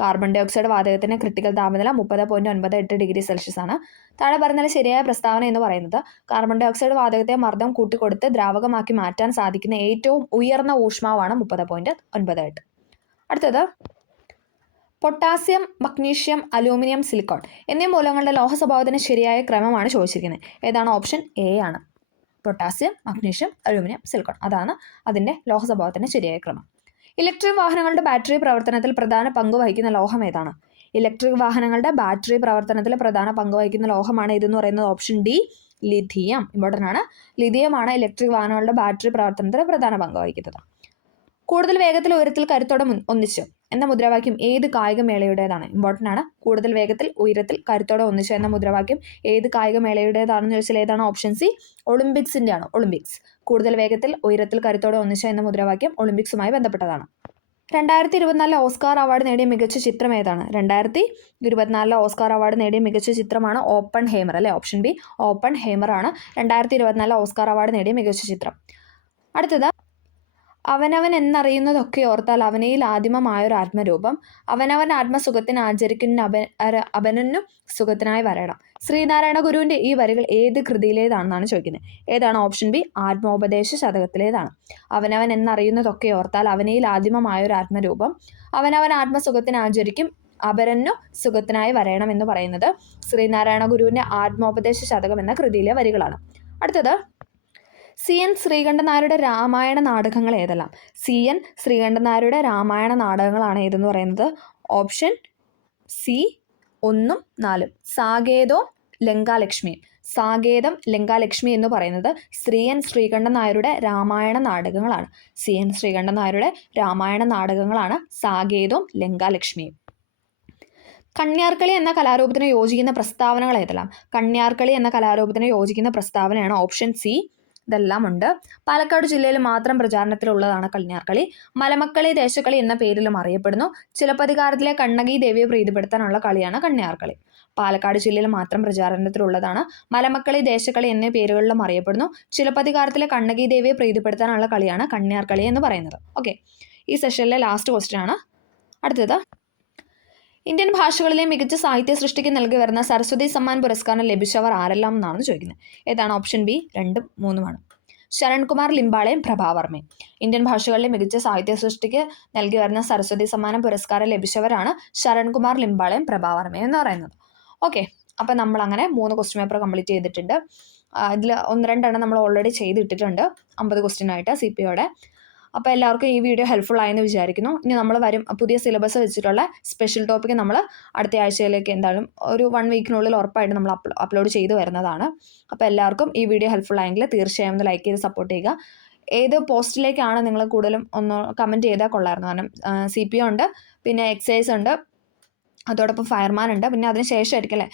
കാർബൺ ഡൈ ഓക്സൈഡ് വാതകത്തിൻ്റെ ക്രിട്ടിക്കൽ താപനില 30.98 ഡിഗ്രി സെൽഷ്യസ് ആണ്. താഴെ പറഞ്ഞാൽ ശരിയായ പ്രസ്താവന എന്ന് പറയുന്നത് കാർബൺ ഡൈ ഓക്സൈഡ് വാതകത്തെ മർദ്ദം കൂട്ടിക്കൊടുത്ത് ദ്രാവകമാക്കി മാറ്റാൻ സാധിക്കുന്ന ഏറ്റവും ഉയർന്ന ഊഷ്മാവാണ് 30.98. അടുത്തത് പൊട്ടാസ്യം, മഗ്നീഷ്യം, അലൂമിനിയം, സിലിക്കോൺ എന്നീ മൂലകങ്ങളുടെ ലോഹ സ്വഭാവത്തിന് ശരിയായ ക്രമമാണ് ചോദിച്ചിരിക്കുന്നത്. ഏതാണ്? ഓപ്ഷൻ എ ആണ്. പൊട്ടാസ്യം, മഗ്നീഷ്യം, അലൂമിനിയം, സിലിക്കോൺ അതാണ് അതിൻ്റെ ലോഹ സ്വഭാവത്തിൻ്റെ ശരിയായ ക്രമം. ഇലക്ട്രിക് വാഹനങ്ങളുടെ ബാറ്ററി പ്രവർത്തനത്തിൽ പ്രധാന പങ്ക് വഹിക്കുന്ന ലോഹം ഏതാണ്? ഇലക്ട്രിക് വാഹനങ്ങളുടെ ബാറ്ററി പ്രവർത്തനത്തിൽ പ്രധാന പങ്ക് വഹിക്കുന്ന ലോഹമാണ് ഇതെന്ന് പറയുന്നത് ഓപ്ഷൻ ഡി, ലിഥിയം. ഇമ്പോർട്ടൻ്റ് ആണ്. ലിഥിയമാണ് ഇലക്ട്രിക് വാഹനങ്ങളുടെ ബാറ്ററി പ്രവർത്തനത്തിൽ പ്രധാന പങ്ക് വഹിക്കുന്നത്. കൂടുതൽ വേഗത്തിൽ ഉയരത്തിൽ കരുത്തോടെ ഒന്നിച്ചു എന്ന മുദ്രാവാക്യം ഏത് കായികമേളയുടേതാണ്? ഇമ്പോർട്ടൻ്റ് ആണ്. കൂടുതൽ വേഗത്തിൽ ഉയരത്തിൽ കരുത്തോടെ ഒന്നിച്ചു എന്ന മുദ്രാവാക്യം ഏത് കായികമേളയുടേതാണെന്ന് ചോദിച്ചാൽ ഏതാണ്? ഓപ്ഷൻ സി, ഒളിമ്പിക്സിൻ്റെ ആണ്. ഒളിമ്പിക്സ്. കൂടുതൽ വേഗത്തിൽ ഉയരത്തിൽ കരുത്തോടെ ഒന്നിച്ചു എന്ന മുദ്രാവാക്യം ഒളിമ്പിക്സുമായി ബന്ധപ്പെട്ടതാണ്. 2024 ഓസ്കാർ അവാർഡ് നേടിയ മികച്ച ചിത്രം ഏതാണ്? 2024 ഓസ്കാർ അവാർഡ് നേടിയ മികച്ച ചിത്രമാണ് ഓപ്പൺ ഹേമർ അല്ലേ? ഓപ്ഷൻ ബി, ഓപ്പൺ ഹേമർ ആണ് 2024 ഓസ്കാർ അവാർഡ് നേടിയ മികച്ച ചിത്രം. അടുത്തത് അവനവൻ എന്നറിയുന്നതൊക്കെ ഓർത്താൽ അവനയിൽ ആദിമമായൊരു ആത്മരൂപം അവനവൻ ആത്മസുഖത്തിന് ആചരിക്കുന്ന അവനു സുഖത്തിനായി വരണം. ശ്രീനാരായണ ഗുരുവിൻ്റെ ഈ വരികൾ ഏത് കൃതിയിലേതാണെന്നാണ് ചോദിക്കുന്നത്. ഏതാണ്? ഓപ്ഷൻ ബി, ആത്മോപദേശ ശതകത്തിലേതാണ്. അവനവൻ എന്നറിയുന്നതൊക്കെ ഓർത്താൽ അവനയിൽ ആദിമമായൊരു ആത്മരൂപം അവനവൻ ആത്മസുഖത്തിന് ആചരിക്കും അപരനു സുഖത്തിനായി വരണം എന്ന് പറയുന്നത് ശ്രീനാരായണ ഗുരുവിൻ്റെ ആത്മോപദേശ ശതകം എന്ന കൃതിയിലെ വരികളാണ്. അടുത്തത് CN ശ്രീകണ്ഠൻ നായരുടെ രാമായണ നാടകങ്ങൾ ഏതെല്ലാം? CN ശ്രീകണ്ഠൻ നായരുടെ രാമായണ നാടകങ്ങളാണ് ഏതെന്ന് പറയുന്നത് ഓപ്ഷൻ സി 1, 4. സാകേതവും ലങ്കാലക്ഷ്മിയും. സാകേതം, ലങ്കാലക്ഷ്മി എന്ന് പറയുന്നത് CN ശ്രീകണ്ഠൻ നായരുടെ രാമായണ നാടകങ്ങളാണ്. CN ശ്രീകണ്ഠൻ നായരുടെ രാമായണ നാടകങ്ങളാണ് സാകേതവും ലങ്കാലക്ഷ്മിയും. കണ്യാർകളി എന്ന കലാരൂപത്തിന് യോജിക്കുന്ന പ്രസ്താവനകൾ ഏതെല്ലാം? കണ്യാർകളി എന്ന കലാരൂപത്തിന് യോജിക്കുന്ന പ്രസ്താവനയാണ് ഓപ്ഷൻ സി. ഇതെല്ലാം ഉണ്ട്. പാലക്കാട് ജില്ലയിൽ മാത്രം പ്രചാരണത്തിലുള്ളതാണ് കണ്യാർകളി. മലമക്കളി, ദേശക്കളി എന്ന പേരിലും അറിയപ്പെടുന്നു. ചിലപ്പതികാരത്തിലെ കണ്ണകി ദേവിയെ പ്രീതിപ്പെടുത്താനുള്ള കളിയാണ് കണ്യാർകളി. പാലക്കാട് ജില്ലയിൽ മാത്രം പ്രചാരണത്തിലുള്ളതാണ്. മലമക്കളി, ദേശക്കളി എന്നീ പേരുകളിലും അറിയപ്പെടുന്നു. ചിലപ്പതികാരത്തിലെ കണ്ണകി ദേവിയെ പ്രീതിപ്പെടുത്താനുള്ള കളിയാണ് കണ്യാർകളി എന്ന് പറയുന്നത്. ഓക്കെ, ഈ സെഷനിലെ ലാസ്റ്റ് ക്വസ്റ്റ്യൻ ആണ്. അടുത്തത് ഇന്ത്യൻ ഭാഷകളിലെ മികച്ച സാഹിത്യ സൃഷ്ടിക്ക് നൽകി വരുന്ന സരസ്വതി സമ്മാൻ പുരസ്കാരം ലഭിച്ചവർ ആരെല്ലാം എന്നാണ് ചോദിക്കുന്നത്. ഏതാണ്? ഓപ്ഷൻ ബി, 2, 3 ശരൺകുമാർ ലിംബാളെയും പ്രഭാവർമ്മയും. ഇന്ത്യൻ ഭാഷകളിലെ മികച്ച സാഹിത്യ സൃഷ്ടിക്ക് നൽകി വരുന്ന സരസ്വതി സമ്മാനം പുരസ്കാരം ലഭിച്ചവരാണ് ശരൺകുമാർ ലിംബാളെയും പ്രഭാവർമ്മയും എന്ന് പറയുന്നത്. ഓക്കെ, അപ്പം നമ്മൾ അങ്ങനെ 3 ക്വസ്റ്റ്യൻ പേപ്പർ കംപ്ലീറ്റ് ചെയ്തിട്ടുണ്ട്. ഇതിൽ 1-2 നമ്മൾ ഓൾറെഡി ചെയ്തിട്ടിട്ടുണ്ട് 50 ക്വസ്റ്റ്യനായിട്ട് CPOയുടെ. അപ്പോൾ എല്ലാവർക്കും ഈ വീഡിയോ ഹെൽപ്ഫുൾ ആയെന്ന് വിചാരിക്കുന്നു. ഇനി നമ്മൾ പുതിയ സിലബസ് വെച്ചിട്ടുള്ള സ്പെഷ്യൽ ടോപ്പിക് നമ്മൾ അടുത്ത ആഴ്ചയിലേക്ക് എന്തായാലും ഒരു 1 വീക്കിനുള്ളിൽ ഉറപ്പായിട്ട് നമ്മൾ അപ്ലോഡ് ചെയ്ത് വരുന്നതാണ്. അപ്പോൾ എല്ലാവർക്കും ഈ വീഡിയോ ഹെൽപ്ഫുൾ ആയെങ്കിൽ തീർച്ചയായും ഒന്ന് ലൈക്ക് ചെയ്ത് സപ്പോർട്ട് ചെയ്യുക. ഏത് പോസ്റ്റിലേക്കാണ് നിങ്ങൾ കൂടുതലും ഒന്ന് കമൻറ്റ് ചെയ്താൽ കൊള്ളായിരുന്നു. കാരണം CPO ഉണ്ട്, പിന്നെ എക്സൈസ് ഉണ്ട്, അതോടൊപ്പം ഫയർമാൻ ഉണ്ട്, പിന്നെ അതിന് ശേഷമായിരിക്കും അല്ലേ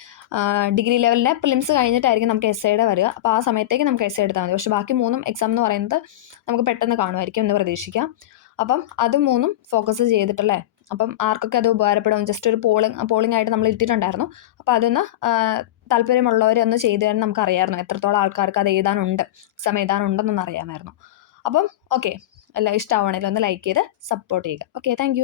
ഡിഗ്രി ലെവലിലെ പ്രിലിംസ് കഴിഞ്ഞിട്ടായിരിക്കും നമുക്ക് എസ്ഐയുടെ വരിക. അപ്പോൾ ആ സമയത്തേക്ക് നമുക്ക് എസ്ഐ എടുത്താൽ മതി. പക്ഷേ ബാക്കി 3 എക്സാം എന്ന് പറയുന്നത് നമുക്ക് പെട്ടെന്ന് കാണുമായിരിക്കും എന്ന് പ്രതീക്ഷിക്കാം. അപ്പം അത് 3 ഫോക്കസ് ചെയ്തിട്ടല്ലേ. അപ്പം ആർക്കൊക്കെ അത് ഉപകാരപ്പെടും, ജസ്റ്റ് ഒരു പോളിംഗ് ആയിട്ട് നമ്മൾ ഇട്ടിട്ടുണ്ടായിരുന്നു. അപ്പോൾ അതൊന്ന് താല്പര്യമുള്ളവരൊന്ന് ചെയ്തു തരാൻ നമുക്കറിയാമായിരുന്നു എത്രത്തോളം ആൾക്കാർക്ക് അത് എഴുതാനുണ്ട്, എക്സാം എഴുതാനുണ്ടെന്നൊന്ന് അറിയാമായിരുന്നു. അപ്പം ഓക്കെ, എല്ലാം ഇഷ്ടമാവണമെങ്കിൽ ഒന്ന് ലൈക്ക് ചെയ്ത് സപ്പോർട്ട് ചെയ്യുക. Okay, thank